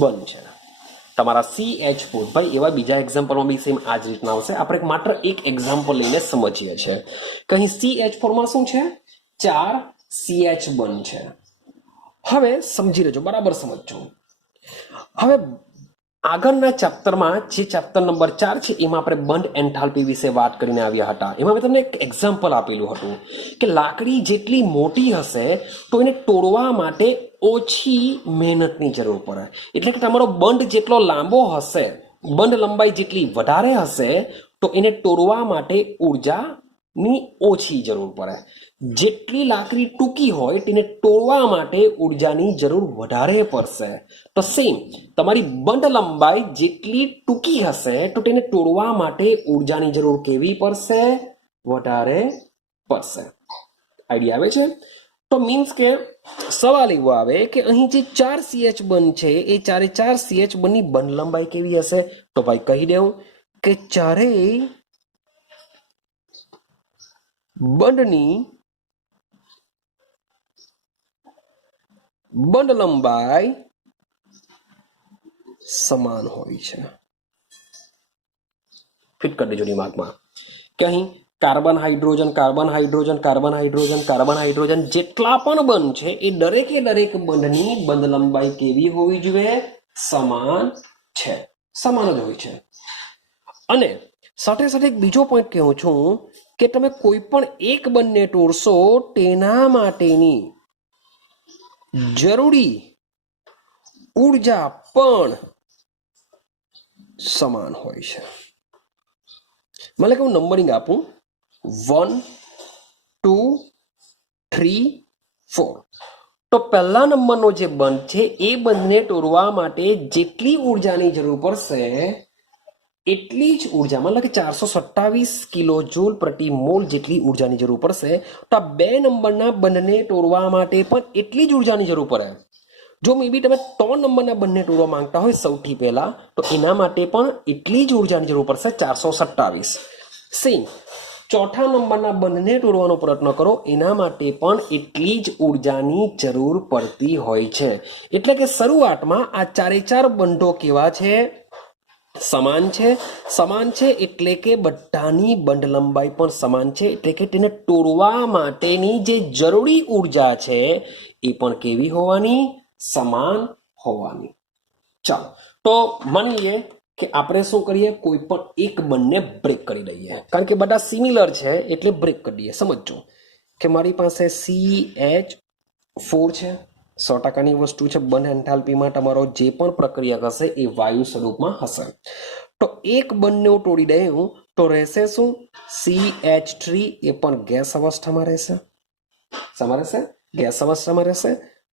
બંધ છે. તમારા CH4 ભાઈ એવા બીજા એક્ઝામ્પલમાં બી સેમ આ જ રીતના આવશે. આપણે માત્ર એક એક્ઝામ્પલ લઈને સમજીએ છીએ કે અહીં CH4 માં શું છે? 4 CH બંધ છે. હવે સમજી લેજો, બરાબર સમજજો. હવે આગળના ચેપ્ટરમાં, જે ચેપ્ટર નંબર 4 છે, એમાં આપણે બંધ એન્થાલ્પી વિશે વાત કરીને આવ્યા હતા. એમાં મેં તમને એક એક્ઝામ્પલ આપેલું હતું કે લાકડી જેટલી મોટી હશે તો એને તોડવા માટે ઓછી મહેનતની જરૂર પડે. એટલે કે તમારો બંધ જેટલો લાંબો હશે, બંધ લંબાઈ જેટલી વધારે હશે તો એને તોડવા માટે ઉર્જાની ઓછી જરૂર પડે. જેટલી લાકડી ટૂંકી હોય તેને તોડવા માટે ઉર્જાની જરૂર વધારે પડશે. તો સેમ તમારી બંધ લંબાઈ જેટલી ટૂંકી હશે તો તેને તોડવા માટે ઉર્જાની જરૂર કેવી પડશે? વધારે પડશે. આઈડિયા આવે છે? તો મીન્સ કે સવાલ એવો આવે કે અહીં જે 4 CH બંધ છે એ ચારે ચાર CH બંધની બંધ લંબાઈ કેવી હશે? તો ભાઈ કહી દઉં કે ચારેય બંધની બંધ લંબાઈ સમાન હોય છે. ફિટ કરી દેજો દિમાગમાં કે અહીં carbon hydrogen, carbon hydrogen, carbon hydrogen, carbon hydrogen જેટલા પણ બંધ છે એ દરેકે દરેક બંધની બંધ લંબાઈ કેવી હોવી જોઈએ? સમાન છે. સમાન જ હોય છે. અને સાથે સાથે એક બીજો પોઈન્ટ કહું છું કે તમે કોઈ પણ એક બંધને તોડશો તેના માટેની જરૂરી ઉર્જા પણ સમાન હોય છે. મને કે હું નંબરિંગ આપું 1 2 3 4. તો પહેલા નંબરનો જે બંધ છે એ બંધને તોડવા માટે જેટલી ઉર્જાની જરૂર પડશે એટલી જ ઉર્જા, મતલબ કે 427 કિલો જૂલ પ્રતિ મોલ જેટલી ઉર્જાની જરૂર પડશે. તો આ 2 નંબરના બંધને તોડવા માટે પણ એટલી જ ઉર્જાની જરૂર પડે. જો મે બી તમે 3 નંબરના બંને તોડવા માંગતા હોય સૌથી પહેલા તો એના માટે પણ એટલી જ ઉર્જાની જરૂર પડશે, 427. સેમ ચોથા નંબરના બંધને તોડવાનો પ્રયત્ન કરો, એના માટે પણ એટલી જ ઉર્જાની જરૂર પડતી હોય છે. એટલે કે શરૂઆતમાં આ ચારે ચાર બંધો કેવા છે? સમાન છે. સમાન છે એટલે કે બધાની બંધ લંબાઈ પણ સમાન છે. એટલે કે તેને તોડવા માટેની જે જરૂરી ઉર્જા છે એ પણ કેવી હોવાની? સમાન હોવાની. ચાલો, તો માની લઈએ કે આપણે શું કરીએ? કોઈ પણ એક બંને બ્રેક કરી દઈએ, કારણ કે બધા સિમિલર છે એટલે બ્રેક કરી દઈએ. સમજો કે મારી પાસે CH 4 છે, 100%ની વસ્તુ છે. બંધ એન્થાલ્પીમાં તમારો જે પણ પ્રક્રિયા હશે એ વાયુ સ્વરૂપમાં હશે. તો એક બંને તોડી દઉં તો રહેશે શું? CH3 એ પણ ગેસ અવસ્થામાં રહેશે. શામાં રહેશે? ગેસ અવસ્થામાં રહેશે.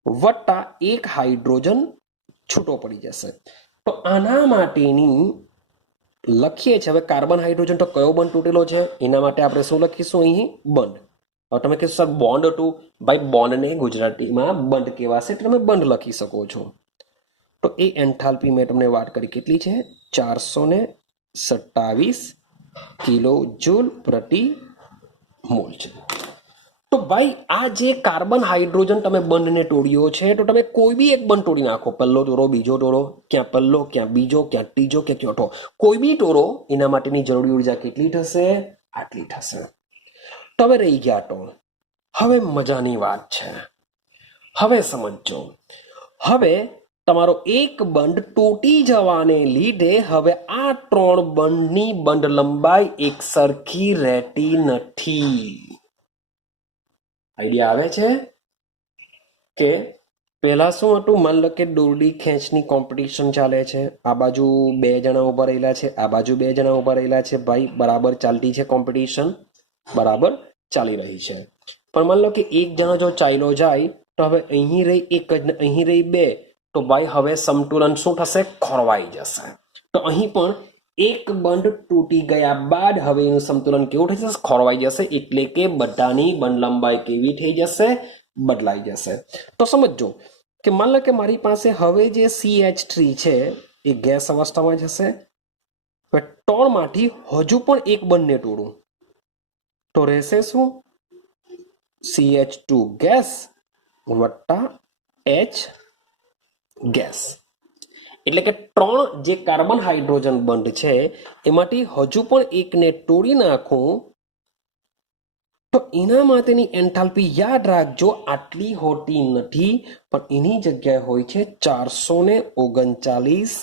વત્તા એક હાઇડ્રોજન છૂટો પડી જશે. તો આના માટેની લખીએ છીએ હવે કાર્બન હાઇડ્રોજન. તો કયો બંધ તૂટેલો છે એના માટે આપણે શું લખીશું? અહીં બંધ. હવે તમે કહેશો સર બોન્ડ હતું. ભાઈ બોન્ડને ગુજરાતીમાં બંધ કહેવાશે એટલે તમે બંધ લખી શકો છો. તો એ એન્થાલ્પી મેં તમને વાત કરી કેટલી છે? 427 કિલો જૂલ પ્રતિ મોલ છે. તો ભાઈ આ જે કાર્બન હાઇડ્રોજન તમે બંધને તોડ્યો છે તો તમે કોઈ બી એક બંધ તોડી નાખો. પહેલો તોડો, બીજો તોડો, ક્યાં પહેલો, ક્યાં બીજો, ક્યાં ત્રીજો, કે ચોથો, કોઈ બી તોડો. એના માટેની જરૂરી ઉર્જા કેટલી થશે? આટલી થશે. તો હવે રહી ગયા ટોન. હવે મજાની વાત છે, હવે સમજો. હવે તમારો એક બંધ તૂટી જવાને લીધે હવે આ 3 બંધની બંધ લંબાઈ એક સરખી રહેતી નથી. આઈડિયા આવે છે કે પહેલા શું હતું? માન લો કે દોરડી ખેંચની કોમ્પિટિશન ચાલે છે. આ બાજુ 2 જણા ઉભા રહેલા છે, આ બાજુ 2 જણા ઉભા રહેલા છે. ભાઈ બરાબર ચાલતી છે કોમ્પિટિશન, બરાબર ચાલી રહી છે. પણ માન લો કે એક જણા જો ચાલ્યો જાય તો હવે અહીં રહી એક જ ને અહીં રહી 2, તો ભાઈ હવે સંતુલન શું થશે? ખોરવાઈ જશે. તો અહીં પણ એક બંધ તૂટી ગયા બાદ હવે એનું સંતુલન કેવું થઈ જશે? ખોરવાઈ જશે. એટલે કે બધાની બંધ લંબાઈ કેવી થઈ જશે? બદલાઈ જશે. તો સમજો કે માન લો કે મારી પાસે હવે જે CH3 છે એ ગેસ અવસ્થામાં જશે. હવે 3 માંથી હજુ પણ એક બંધને તોડું તો રહેશે શું? CH2 ગેસ વત્તા H ગેસ. એટલે કે 3 જે કાર્બન હાઇડ્રોજન બંધ છે એમાંથી હજુ પણ એકને તોડી નાખું તો એના માટેની એન્થાલ્પી યાદ રાખજો આટલી હોતી નથી, પણ એની જગ્યાએ હોય છે 439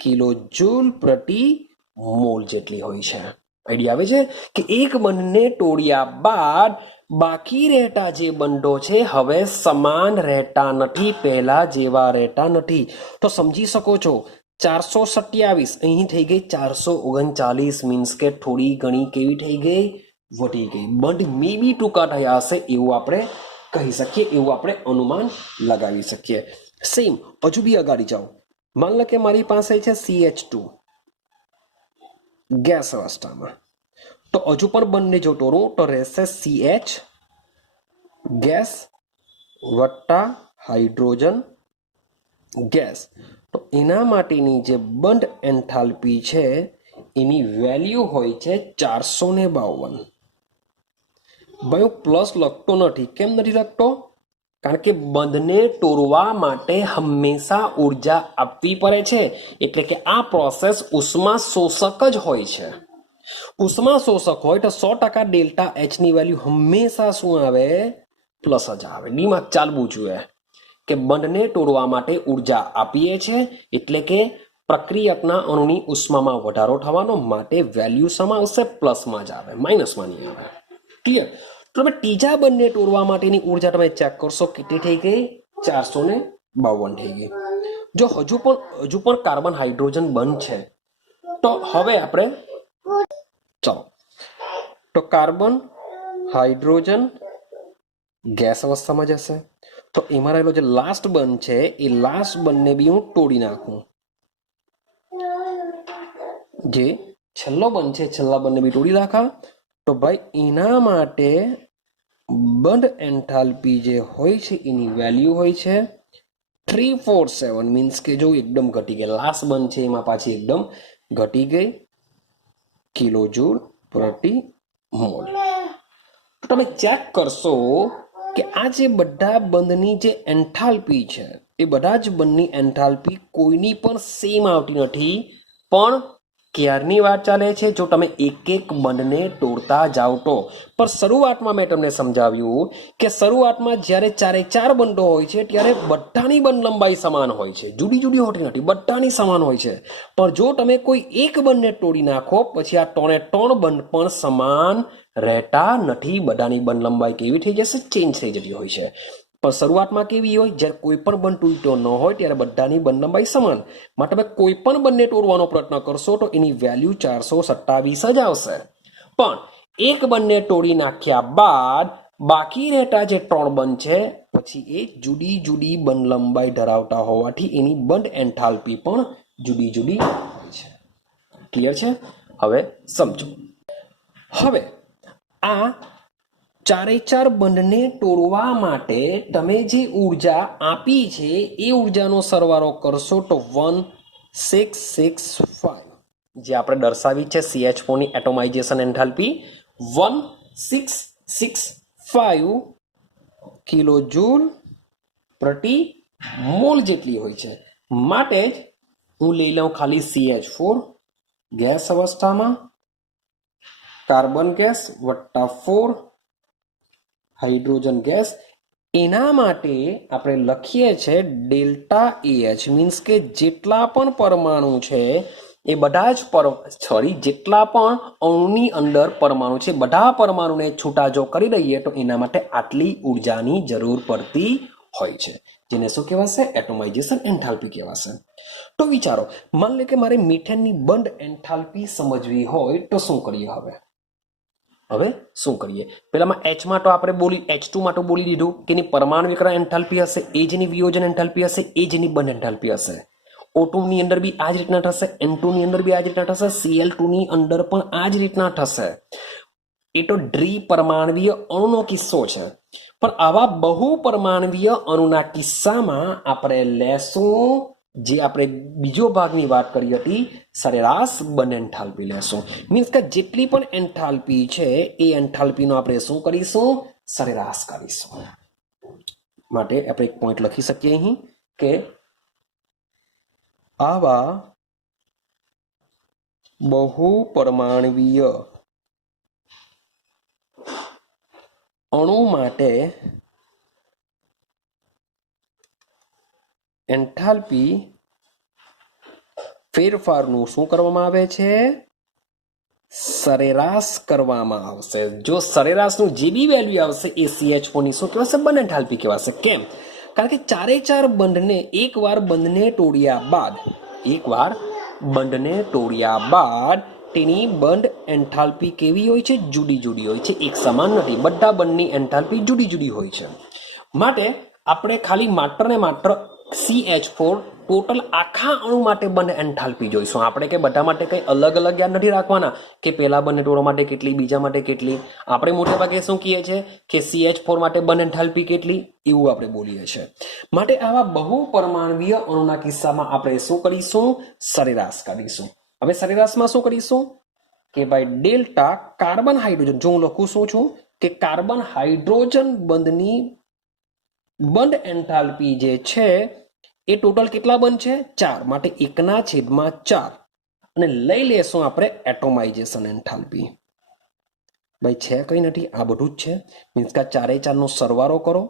કિલો જૂલ પ્રતિ મોલ જેટલી હોય છે. આઈડિયા આવે છે કે એક બંધને તોડ્યા બાદ બાકી રહેતા જે બંધો છે હવે સમાન રહેતા નથી, પહેલા જેવા રહેતા નથી. તો સમજી શકો છો 427 અહીં થઈ ગઈ 439, મીન્સ કે થોડી ઘણી કેવી થઈ ગઈ? વધી ગઈ. બંધ મે બી ટૂંકા થયા હશે એવું આપણે કહી શકીએ, એવું આપણે અનુમાન લગાવી શકીએ. સેમ હજુ બી અગાડી જાઓ. માન લો કે મારી પાસે છે CH2 ગેસ અવસ્થામાં. તો હજુ પણ બંને જો તોડું તો રહેશે CH ગેસ વત્તા હાઇડ્રોજન ગેસ. તો એના માટેની જે બંધ એન્થાલ્પી છે એની વેલ્યુ હોય છે 452. ભાઈ હું પ્લસ લખતો નથી. કેમ નથી લખતો? કારણ કે બંધને તોડવા માટે હંમેશા ઉર્જા આપવી પડે છે. એટલે કે આ પ્રોસેસ ઉષ્મા શોષક જ હોય છે. ઉષ્મા શોષક હોય તો 100% ડેલ્ટા H ની વેલ્યુ હંમેશા શું આવે? પ્લસ જ આવે. દિમાગ ચાલવું જોઈએ કે બંધને તોડવા માટે ઉર્જા આપીએ છે એટલે કે પ્રક્રિયકના અણુની ઉષ્મામાં વધારો થવાનો, માટે વેલ્યુ શેમાં આવશે? પ્લસમાં જ આવે, માઇનસમાં નહીં આવે. ક્લિયર? તો તમે ત્રીજા બંધને તોડવા માટેની ઉર્જા તમે ચેક કરશો કેટલી થઈ ગઈ? 452 થઈ ગઈ. જો હજુ પણ કાર્બન હાઇડ્રોજન બંધ છે તો હવે આપણે ચલો તો કાર્બન હાઇડ્રોજન ગેસ અવસ્થામાં જશે. તો એમાં રહેલો જે લાસ્ટ બંધ છે એ લાસ્ટ બંધને બી હું તોડી નાખું. જે છેલ્લો બંધ છે છેલ્લા બંધને બી તોડી નાખા. તો ભાઈ એના માટે બંધ એન્થાલ્પી જે હોય છે એની વેલ્યુ હોય છે 347, મીન્સ કે જો એકદમ ઘટી ગઈ. લાસ્ટ બંધ છે એમાં પાછી એકદમ ઘટી ગઈ કિલો જૂલ પ્રતિ મોલ. તો તમે ચેક કરશો કે આ જે બધા બંધની જે એન્થાલ્પી છે એ બધા જ બંધની એન્થાલ્પી કોઈની પણ સેમ આવતી નથી. પણ ક્યારની વાત ચાલે છે? જો તમે એક એક બંધને તોડતા જાઓ તો. પણ શરૂઆતમાં મેં તમને સમજાવ્યું કે શરૂઆતમાં જ્યારે 4 બંધો હોય છે ત્યારે બધાની બંધ લંબાઈ સમાન હોય છે, જુદી જુદી હોતી નથી, બધાની સમાન હોય છે. પણ જો તમે કોઈ એક બંધને તોડી નાખો પછી આ 3 બંધ પણ સમાન રહેતા નથી. બધાની બંધ લંબાઈ કેવી થઈ જશે? ચેન્જ થઈ જતી હોય છે. પણ શરૂઆતમાં કેવી હોય, જ્યારે કોઈ પણ બંધ તૂટ્યો ન હોય ત્યારે બધાની બંધ લંબાઈ સમાન. માટે તમે કોઈ પણ બંને તોડવાનો પ્રયત્ન કરશો તો એની વેલ્યુ 427 જ આવશે. પણ એક બંને તોડી નાખ્યા બાદ બાકી રહેતા જે 3 બંધ છે પછી એ જુદી જુદી બંધ લંબાઈ ધરાવતા હોવાથી એની બંધ એન્થાલ્પી પણ જુદી જુદી હોય છે. ક્લિયર છે? હવે સમજો. હવે આ 4 બંધને તોડવા માટે તમે જે ઉર્જા આપી છે એ ઉર્જાનો સરવાળો કરશો તો 1665, જે આપણે દર્શાવી છે CH4 ની એટોમાઇઝેશન એન્થાલ્પી 1665 કિલો જૂલ પ્રતિ મોલ જેટલી હોય છે. માટે જ હું લઈ લઉં ખાલી CH4 ગેસ અવસ્થામાં, કાર્બન ગેસ વત્તા 4 હાઇડ્રોજન ગેસ. એના માટે આપણે લખીએ છીએ ડેલ્ટા AH, મીન્સ કે જેટલા પણ પરમાણુ છે એ બધા જ જેટલા પણ અણુની અંદર પરમાણુ છે બધા પરમાણુને છૂટા જો કરી દઈએ તો એના માટે આટલી ઉર્જાની જરૂર પડતી હોય છે, જેને શું કહેવાશે? એટોમાઇઝેશન એન્થાલ્પી કહેવાશે. તો વિચારો, માન લે કે મારે મિથેનની બંધ એન્થાલ્પી સમજવી હોય તો શું કરીએ? હવે શું કરીએ? પેલામાં H માં તો આપણે H2 માટે બોલી દીધું કે એની પરમાણુ વિકરણ એન્થાલ્પી હશે, એ જ એની વિયોજન એન્થાલ્પી હશે, એ જ એની બંધ એન્થાલ્પી હશે. O2 ની અંદર બી આ જ રીતના થશે, N2 ની અંદર બી આ જ રીતના થશે, Cl2 ની અંદર પણ આ જ રીતના થશે. એ તો દ્વિપરમાણવીય અણુનો કિસ્સો છે. પણ આવા બહુ પરમાણવીય અણુના કિસ્સામાં આપણે લેશું જે આપણે બીજો ભાગની વાત કરી હતી, સરેરાશ બંધ એન્થાલ્પી લેશું. મીન્સ કે જેટલી પણ એન્થાલ્પી છે એ એન્થાલ્પીનો આપણે શું કરીશું? સરેરાશ કરીશું. માટે આપણે એક પોઈન્ટ લખી શકીએ અહીં કે આવા બહુ પરમાણવીય અણુ માટે એન્થાલ્પી ફેરફારનું શું કરવામાં આવે છે? સરેરાશ કરવામાં આવશે. જો સરેરાશનું જે બી વેલ્યુ આવશે એ CH4 ની શું કહેવાશે? બંધ એન્થાલ્પી કહેવાશે. કેમ? કારણ કે 4 બંધને એકવાર બંધને તોડ્યા બાદ તેની બંધ એન્થાલ્પી કેવી હોય છે? જુદી જુદી હોય છે, એક સમાન નથી. બધા બંધની એન્થાલ્પી જુદી જુદી હોય છે. માટે આપણે ખાલી માત્ર ને માત્ર CH4 ટોટલ આખા અણુ માટે બંધ એન્થાલ્પી જોઈશું. આપણે કે બધા માટે કંઈ અલગ અલગ યાદ નથી રાખવાના કે પેલા બંને તોડવા માટે કેટલી, બીજા માટે કેટલી. આપણે મોટે ભાગે શું કહીએ છીએ કે CH4 માટે બંધ એન્થાલ્પી કેટલી, એવું આપણે બોલીએ છીએ. માટે આવા બહુ પરમાણવીય અણુના કિસ્સામાં આપણે શું કરીશું? સરેરાશ કાઢીશું. હવે સરેરાશમાં શું કરીશું કે ભાઈ ડેલ્ટા કાર્બન હાઇડ્રોજન, જો હું લખું શું છું કે કાર્બન હાઇડ્રોજન બંધની બંધ એન્થાલ્પી જે છે એ ટોટલ કેટલા બંધ છે? 4. માટે 1/4 અને લઈ લેશું આપણે એટોમાઇઝેશન એન્થાલ્પી. ભાઈ છે કંઈ નથી, આ બધું જ છે. મીન્સ કે 4 નો સરવાળો કરો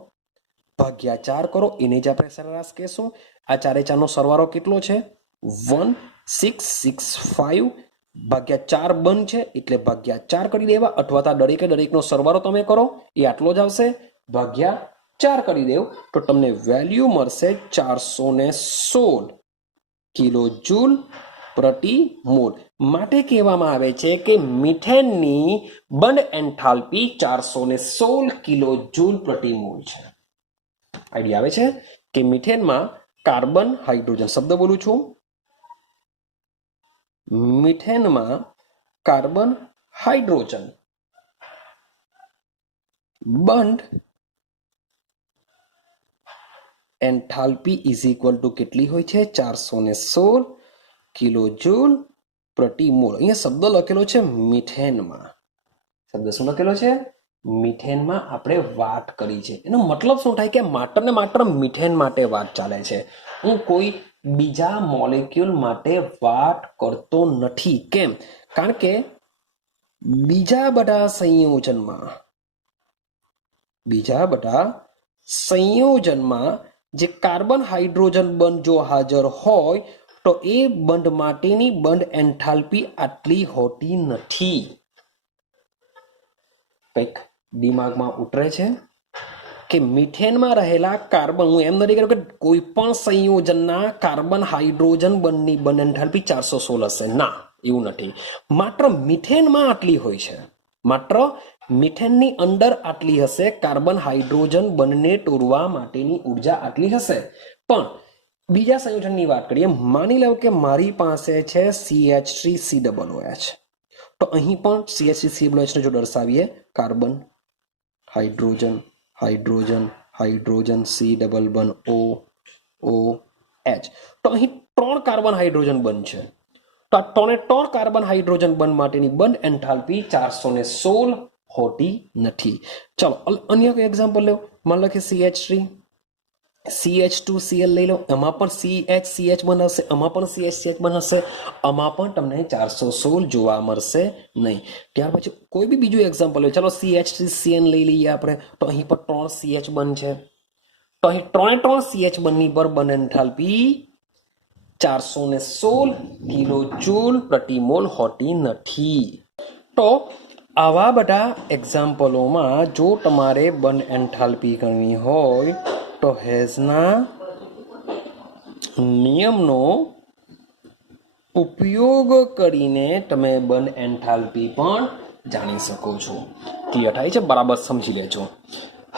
ભાગ્યા 4 કરો, એને જ આપણે સરેરાશ કહેશું. આ 4 નો સરવાળો કેટલો છે? 1665 ભાગ્યા 4 બંધ છે એટલે ભાગ્યા 4 કરી દેવા, અથવા તો દરેકનો સરવાળો તમે કરો એ આટલો જ આવશે, ભાગ્યા 4 કરી દેવ તો તમને વેલ્યુ મળશે 416 કિલો જૂલ પ્રતિ મોલ. માટે કહેવામાં આવે છે કે મિથેનની બંધ એન્થાલ્પી 416 કિલો જૂલ પ્રતિ મોલ છે. આઈડિયા આવે છે કે મિથેનમાં કાર્બન હાઇડ્રોજન, શબ્દ બોલું છું, મિથેનમાં કાર્બન હાઇડ્રોજન બંધ એન્થાલ્પી ઇઝ ઇક્વલ ટુ કેટલી હોય છે? 416 કિલો જૂલ પ્રતિ મોલ. અહીંયા શબ્દ લખેલો છે મિથેનમાં. શબ્દ શું લખેલો છે? મિથેનમાં આપણે વાત કરી છે. એનો મતલબ શું થાય કે માત્ર ને માત્ર મિથેન માટે વાત ચાલે છે. હું કોઈ બીજા મોલેક્યુલ માટે વાત કરતો નથી. કેમ? કારણ કે બીજા બધા સંયોજનમાં જે કાર્બન હાઇડ્રોજન બંધ જો હાજર હોય તો એ બંધ માટેની બંધ એન્થાલ્પી આટલી હોતી નથી. કંઈક દિમાગમાં ઉતરે છે કે મિથેનમાં રહેલા કાર્બન, હું એમ નથી કહ્યું કે કોઈ પણ સંયોજનના કાર્બન હાઇડ્રોજન બંધની બંધ એન્થાલ્પી 416 હશે, ના, એવું નથી. માત્ર મિથેનમાં આટલી હોય છે, માત્ર મિથેનની અંદર આટલી હશે, કાર્બન હાઇડ્રોજન બંધને તોડવા માટેની ઉર્જા આટલી હશે. પણ બીજા સંયોજનની વાત કરીએ, માની લો કે મારી પાસે છે CH3COOH, તો અહીં પણ CH3COOH ને જો દર્શાવીએ, carbon hydrogen hydrogen hydrogen C double બંધ OOH, તો અહીં 3 કાર્બન હાઇડ્રોજન બંધ છે. તો આ 3 કાર્બન હાઇડ્રોજન બંધ માટેની બંધ એન્થાલ્પી 416 હોતી નથી. ચાલો અન્ય કોઈ એક્ઝામ્પલ લો. માન લો કે CH3 CH2Cl લઈ લો, એમાં પણ CH બંધ હશે, આમાં પણ CH બંધ હશે, આમાં પણ તમને 416 જોવા મળશે નહીં. ત્યાર પછી કોઈ બી બીજું એક્ઝામ્પલ લો. ચાલો CH3CN લઈ લઈએ આપણે, તો અહીં પણ 3 CH બંધ છે. તો અહીં 3 CH બંધની પર બંધ એન્થાલ્પી 416 કિલોજૂલ પ્રતિ મોલ હોતી નથી. તો આવા બધા એક્ઝામ્પલોમાં જો તમારે બંધ એન્થાલ્પી ગણવી હોય તો હેઝના નિયમનો ઉપયોગ કરીને તમે બંધ એન્થાલ્પી પણ જાણી શકો છો. ક્લિયર થાય છે? બરાબર સમજી લેજો.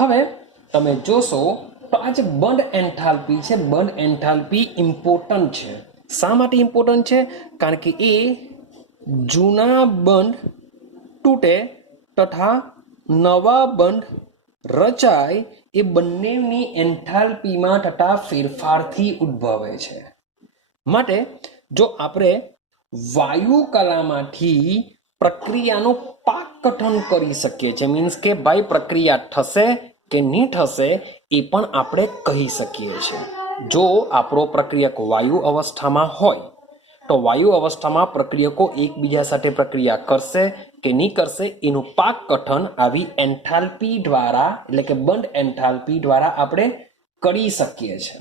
હવે તમે જોશો તો આ જે બંધ એન્થાલ્પી છે, બંધ એન્થાલ્પી ઇમ્પોર્ટન્ટ છે. શા માટે ઇમ્પોર્ટન્ટ છે? કારણ કે એ જૂના બંધ તૂટે તથા નવા બંધ રચાય એ બંનેની એન્થાલ્પીમાં થતા ફેરફારથી ઉદ્ભવે છે. માટે જો આપણે વાયુ કલામાંથી પ્રક્રિયાનું પાકકથન કરી શકીએ છીએ, મીન્સ કે ભાઈ પ્રક્રિયા થશે કે નહીં થશે એ પણ આપણે કહી શકીએ છીએ. જો આપણો પ્રક્રિયક વાયુ અવસ્થામાં હોય તો વાયુ અવસ્થામાં પ્રક્રિયકો એકબીજા સાથે પ્રક્રિયા કરશે કે નહીં કરશે એનું પાકકથન આવી એન્થાલ્પી દ્વારા, એટલે કે બંધ એન્થાલ્પી દ્વારા આપણે કરી શકીએ છીએ.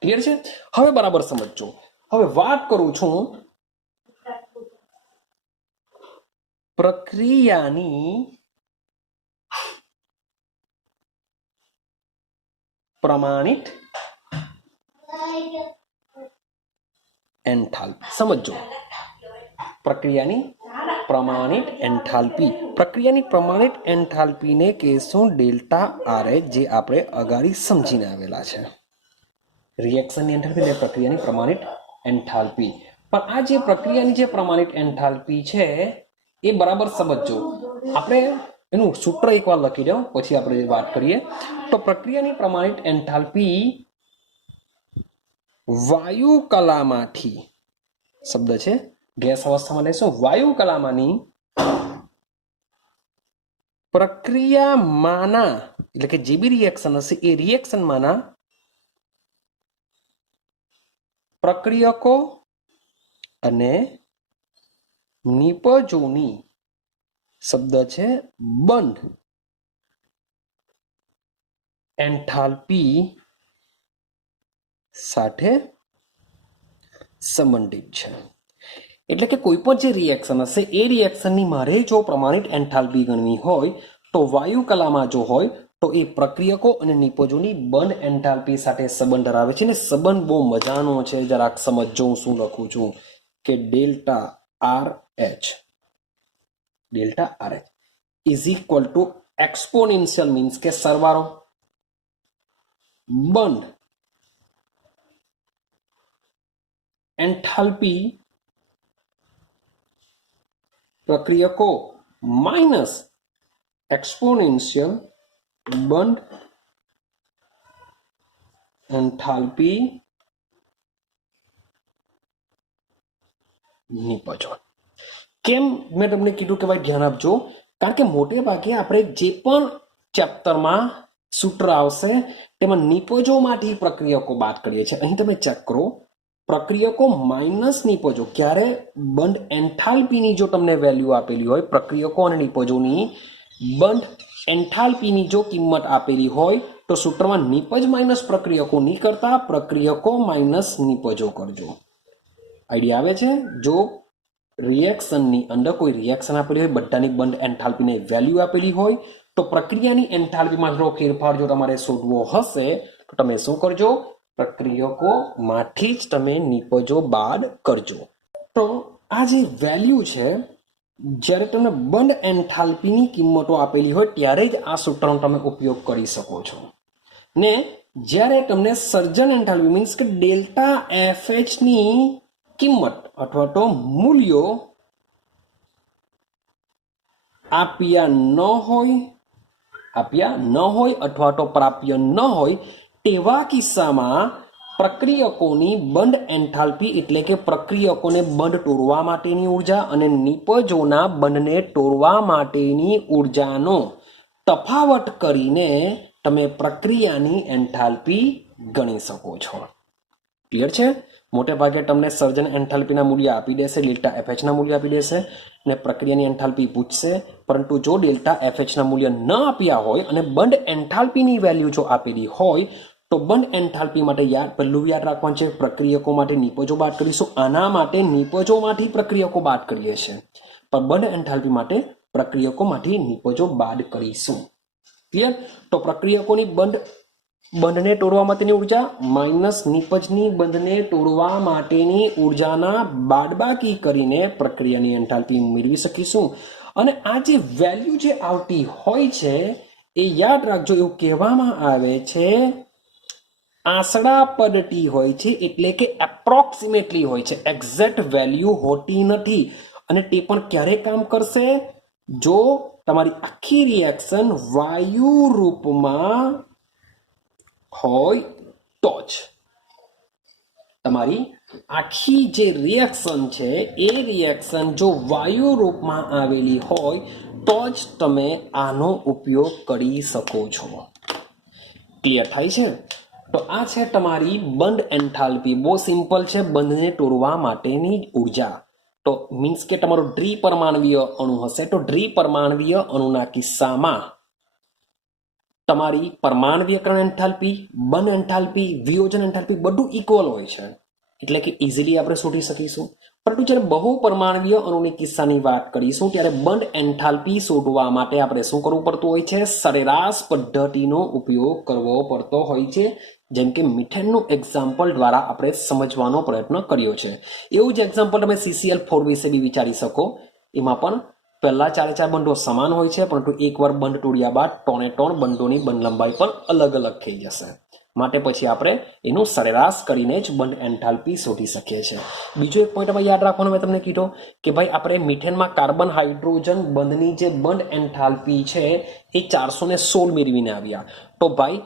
ક્લિયર છે? હવે બરાબર સમજજો. હવે વાત કરું છું પ્રક્રિયાની પ્રમાણિત એન્થાલ્પી. સમજો પ્રક્રિયાની પ્રમાણિત એન્થાલ્પી. પ્રક્રિયાની પ્રમાણિત એન્થાલ્પીને કહેશું ડેલ્ટા RH, જે આપણે અગાડી સમજીને આવેલા છે. રિએક્શનની એન્થાલ્પી એટલે પ્રક્રિયાની પ્રમાણિત એન્થાલ્પી. પણ આ જે પ્રક્રિયાની જે પ્રમાણિત એન્થાલ્પી છે એ બરાબર સમજો. આપણે એનું સૂત્ર એકવાર લખી દો, પછી આપણે વાત કરીએ. તો પ્રક્રિયાની પ્રમાણિત એન્થાલ્પી વાયુ કલામાંથી, શબ્દ છે ગેસ અવસ્થામાં લેશું, વાયુ કલામાંની પ્રક્રિયામાંના, એટલે કે જે બી રિએક્શન હશે એ રિએક્શનમાંના પ્રક્રિયકો અને નિપજોની, શબ્દ છે બંધ એન્થાલ્પી સાથે સંબંધિત છે. એટલે કે કોઈ પણ જે રિએક્શન હશે એ રિએક્શનની મારે જો પ્રમાણિત એન્થાલ્પી ગણવી હોય તો વાયુ કલામાં જો હોય તો એ પ્રક્રિયકો અને નિપજોની બંધ એન્થાલ્પી સાથે સંબંધ ધરાવે છે. ને સંબંધ બહુ મજાનો છે, જરાક સમજો હું શું લખું છું કે delta RH is equal two exponential, means કે સરવાળો, બંધ એન્થાલ્પી પ્રક્રિયકો માઇનસ એક્સપોનેન્શિયલ બંધ એન્થાલ્પી નિપજો. કેમ મેં તમને કીધું કે ભાઈ ધ્યાન આપજો? કારણ કે મોટે ભાગે આપણે જે પણ ચેપ્ટરમાં સૂત્ર આવશે તેમાં નિપજોમાંથી પ્રક્રિયકો બાદ કરીએ છીએ. અહીં તમે ચેક કરો, પ્રક્રિયકો માઇનસ નિપજો. ક્યારે? બંધ એન્થાલ્પીની જો તમને વેલ્યુ આપેલી હોય, પ્રક્રિયકો અને નિપજોની બંધ એન્થાલ્પીની જો કિંમત આપેલી હોય તો સૂત્રમાં નિપજ માઇનસ પ્રક્રિયકો નહીં કરતા, પ્રક્રિયકો માઇનસ નિપજો કરજો. આઈડિયા આવે છે? જો રિએક્શનની અંદર કોઈ રિએક્શન આપેલી હોય, બધાની બંધ એન્થાલ્પીની વેલ્યુ આપેલી હોય તો પ્રક્રિયાની એન્થાલ્પીમાં થોડો ફેરફાર જો તમારે શોધવો હશે તો તમે શું કરજો, પ્રક્રિયકોમાંથી જ તમે નિપજો બાદ કરજો. તો આ જે વેલ્યુ છે, જ્યારે તમને બંધ એન્થાલ્પીની કિંમતો આપેલી હોય ત્યારે જ આ સૂત્રનો તમે ઉપયોગ કરી શકો છો. ને જ્યારે તમને સર્જન એન્થાલ્પી મીન્સ કે ડેલ્ટા એફએચ ની કિંમત અથવા તો મૂલ્યો આપ્યા ન હોય અથવા તો પ્રાપ્ય ન હોય તેવા કિસ્સામાં પ્રક્રિયકોની બંધ એન્થાલ્પી એટલે કે પ્રક્રિયકોને બંધ તોડવા માટેની ઉર્જા અને નિપજોના બંધને તોડવા માટેની ઉર્જાનો તફાવત કરીને તમે પ્રક્રિયાની એન્થાલ્પી ગણી શકો છો. ક્લિયર છે? મોટે ભાગે તમને સર્જન એન્થાલ્પીના મૂલ્ય આપી દેશે, ડેલ્ટા એફએચના મૂલ્ય આપી દેશે અને પ્રક્રિયાની એન્થાલ્પી પૂછશે. પરંતુ જો ડેલ્ટા એફએચના મૂલ્ય ન આપ્યા હોય અને બંધ એન્થાલ્પીની વેલ્યુ જો આપેલી હોય તો બંધ એન્થાલ્પી માટે પહેલું યાદ રાખવાનું છે, પ્રક્રિયકો માટે નિપજો બાદ કરીશું. આના માટે નિપજોમાંથી પ્રક્રિયકો બાદ કરીએ છીએ, પણ બંધ એન્થાલ્પી માટે પ્રક્રિયકોમાંથી નિપજો બાદ કરીશું. ક્લિયર? તો પ્રક્રિયકોની બંધને તોડવા માટેની ઉર્જા માઇનસ નિપજની બંધને તોડવા માટેની ઉર્જાના બાદબાકી કરીને પ્રક્રિયાની એન્થાલ્પી મેળવી શકીશું. અને આ જે વેલ્યુ જે આવતી હોય છે એ યાદ રાખજો, એવું કહેવામાં આવે છે આંસડા પદ્ધતિ હોય છે, એટલે કે એપ્રોક્સિમેટલી હોય છે, એક્ઝેક્ટ વેલ્યુ હોતી નથી. અને તે પણ ક્યારે કામ કરશે? જો તમારી આખી રિએક્શન વાયુ રૂપમાં હોય તો જ. તમારી આખી જે રિએક્શન છે એ રિએક્શન જો વાયુ રૂપમાં આવેલી હોય તો જ તમે આનો ઉપયોગ કરી શકો છો. ક્લિયર થાય છે? તો આ છે તમારી બંધ એન્થાલ્પી. બહુ સિમ્પલ છે, બંધને તોડવા માટેની ઉર્જા. તો મીન્સ કે તમારો દ્વિપરમાણવીય અણુ હશે તો દ્વિપરમાણવીય અણુના કિસ્સામાં તમારી પરમાણવીયકરણ એન્થાલ્પી, બંધ એન્થાલ્પી, વિયોજન એન્થાલ્પી બધું ઇક્વલ હોય છે, એટલે કે ઇઝીલી આપણે શોધી શકીશું. પરંતુ જ્યારે બહુ પરમાણવીય અણુની કિસ્સાની વાત કરીશું ત્યારે બંધ એન્થાલ્પી શોધવા માટે આપણે શું કરવું પડતું હોય છે? સરેરાશ પદ્ધતિનો ઉપયોગ કરવો પડતો હોય છે. જેમ કે મિથેનનું એક્ઝામ્પલ દ્વારા આપણે સમજવાનો પ્રયત્ન કર્યો છે. એવું જ એક્ઝામ્પલ તમે CCl4 વિશે બી વિચારી શકો. એમાં પણ પહેલા 4 બંધો સમાન હોય છે, પરંતુ એકવાર બંધ તોડ્યા બાદ 3 બંધોની બંધ લંબાઈ પણ અલગ અલગ થઈ જશે. માટે પછી આપણે એનું સરેરાશ કરીને જ બંધ એન્થાલ્પી શોધી શકીએ છીએ. બીજો એક પોઈન્ટ યાદ રાખવાનો મેં તમને કીધો કે ભાઈ આપણે મિથેનમાં કાર્બન હાઇડ્રોજન બંધની જે બંધ એન્થાલ્પી છે એ 416 મેળવીને આવ્યા. તો ભાઈ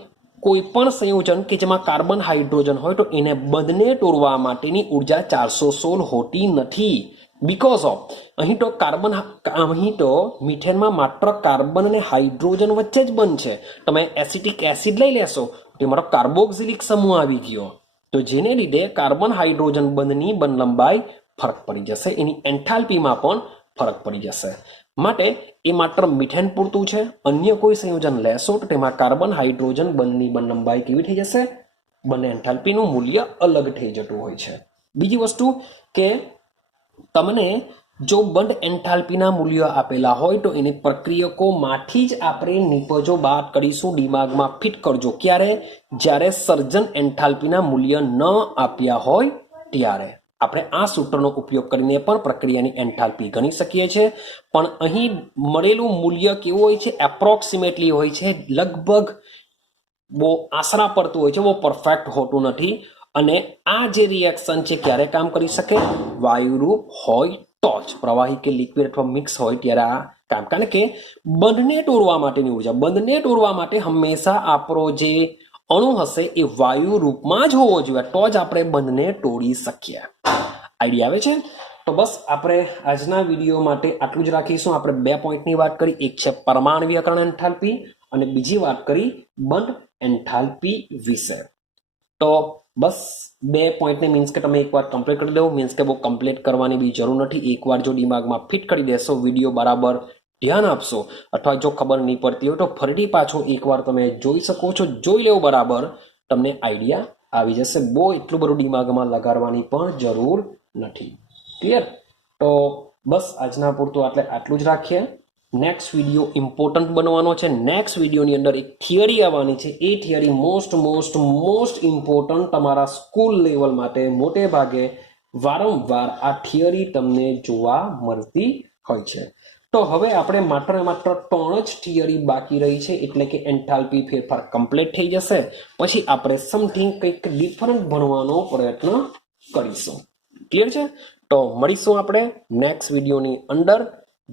કોઈ પણ સંયોજન કે જેમાં કાર્બન હાઇડ્રોજન હોય તો એને બંધને તોડવા માટેની ઉર્જા 416 હોતી નથી. બીકોઝ ઓફ અહીં તો મિથેનમાં માત્ર કાર્બન અને હાઇડ્રોજન વચ્ચે જ બંધ છે. તમે એસિટિક એસિડ લઈ લેશો તો મારો કાર્બોક્સિલિક સમૂહ આવી ગયો, તો જેને લીધે કાર્બન હાઇડ્રોજન બંધની બંધ લંબાઈ ફરક પડી જશે, એની એન્થાલ્પીમાં પણ ફરક પડી જશે. માટે એ માત્ર મિથેન પૂરતું છે. અન્ય કોઈ સંયોજન લેશો તો તેમાં કાર્બન હાઇડ્રોજન બંધની બંધ લંબાઈ કેવી થઈ જશે? બંને એન્થાલ્પીનું મૂલ્ય અલગ થઈ જતું હોય છે. બીજી વસ્તુ કે તમને જો બંધ એન્થાલ્પીના મૂલ્યો આપેલા હોય તો એને પ્રક્રિયકોમાંથી જ આપણે નિપજો બાદ કરીશું. દિમાગમાં ફિટ કરજો. ક્યારે? જ્યારે સર્જન એન્થાલ્પીના મૂલ્ય ન આપ્યા હોય ત્યારે આપણે આ સૂત્રનો ઉપયોગ કરીને પણ પ્રક્રિયાની એન્થાલ્પી ગણી શકીએ છીએ. પણ અહીં મળેલું મૂલ્ય કેવું હોય છે? એપ્રોક્સિમેટલી હોય છે, લગભગ બહુ આશરા પડતું હોય છે, બહુ પરફેક્ટ હોતું નથી. અને આ જે રિએક્શન છે ક્યારે કામ કરી શકે? વાયુરૂપ હોય તો જ. પ્રવાહી કે લિક્વિડ અથવા મિક્સ હોય ત્યારે આ કામ. કારણ કે બંધને તોડવા માટેની ઉર્જા, બંધને તોડવા માટે હંમેશા આપણો જે અણુ હશે એ વાયુ રૂપમાં જ હોવો જોઈએ, તો જ આપણે બંધને તોડી શકીએ. આઈડિયા આવે છે? તો બસ આપણે આજના વિડીયો માટે આટલું જ રાખીશું. આપણે 2 પોઈન્ટની વાત કરી, એક છે પરમાણવીયકરણ એન્થાલ્પી અને બીજી વાત કરી બંધ એન્થાલ્પી વિશે. તો બસ 2 પોઈન્ટને મીન્સ કે તમે એકવાર કમ્પ્લીટ કરી દો. મીન્સ કે બહુ કમ્પ્લીટ કરવાની બી જરૂર નથી. એકવાર જો દિમાગમાં ફિટ કરી દેશો, વિડીયો બરાબર ધ્યાન આપશો, અથવા જો ખબર નહીં પડતી હોય તો ફરીથી પાછો એકવાર તમે જોઈ શકો છો. જોઈ લેવો બરાબર, તમને આઈડિયા આવી જશે. બહુ એટલું બધું દિમાગમાં લગાડવાની પણ જરૂર નથી. ક્લિયર? તો બસ આજના પૂરતું આટલું જ રાખીએ. નેક્સ્ટ વિડીયો ઇમ્પોર્ટન્ટ બનવાનો છે. નેક્સ્ટ વિડીયોની અંદર એક થિયરી આવવાની છે. એ થિયરી મોસ્ટ ઇમ્પોર્ટન્ટ તમારા સ્કૂલ લેવલ માટે મોટે ભાગે વારંવાર આ થિયરી તમને જોવા મળતી હોય છે. તો હવે આપણે માત્ર 3 જ થિયરી બાકી રહી છે, એટલે કે એન્થાલ્પી ફેરફાર કમ્પ્લીટ થઈ જશે. પછી આપણે સમથિંગ કંઈક ડિફરન્ટ ભણવાનો પ્રયત્ન કરીશું. ક્લિયર છે? તો મળીશું આપણે નેક્સ્ટ વિડીયોની અંદર.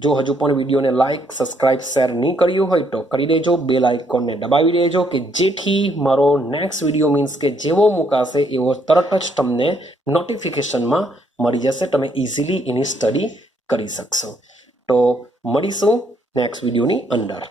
જો હજુ પણ વિડીયોને લાઇક, સબસ્ક્રાઇબ, શેર નહીં કર્યું હોય તો કરી દેજો. બેલ આઇકોનને દબાવી દેજો કે જેથી મારો નેક્સ્ટ વિડીયો મીન્સ કે જેવો મુકાશે એવો તરત જ તમને નોટિફિકેશનમાં મળી જશે. તમે ઇઝીલી એની સ્ટડી કરી શકશો. તો મળીશું નેક્સ્ટ વિડીયોની અંદર.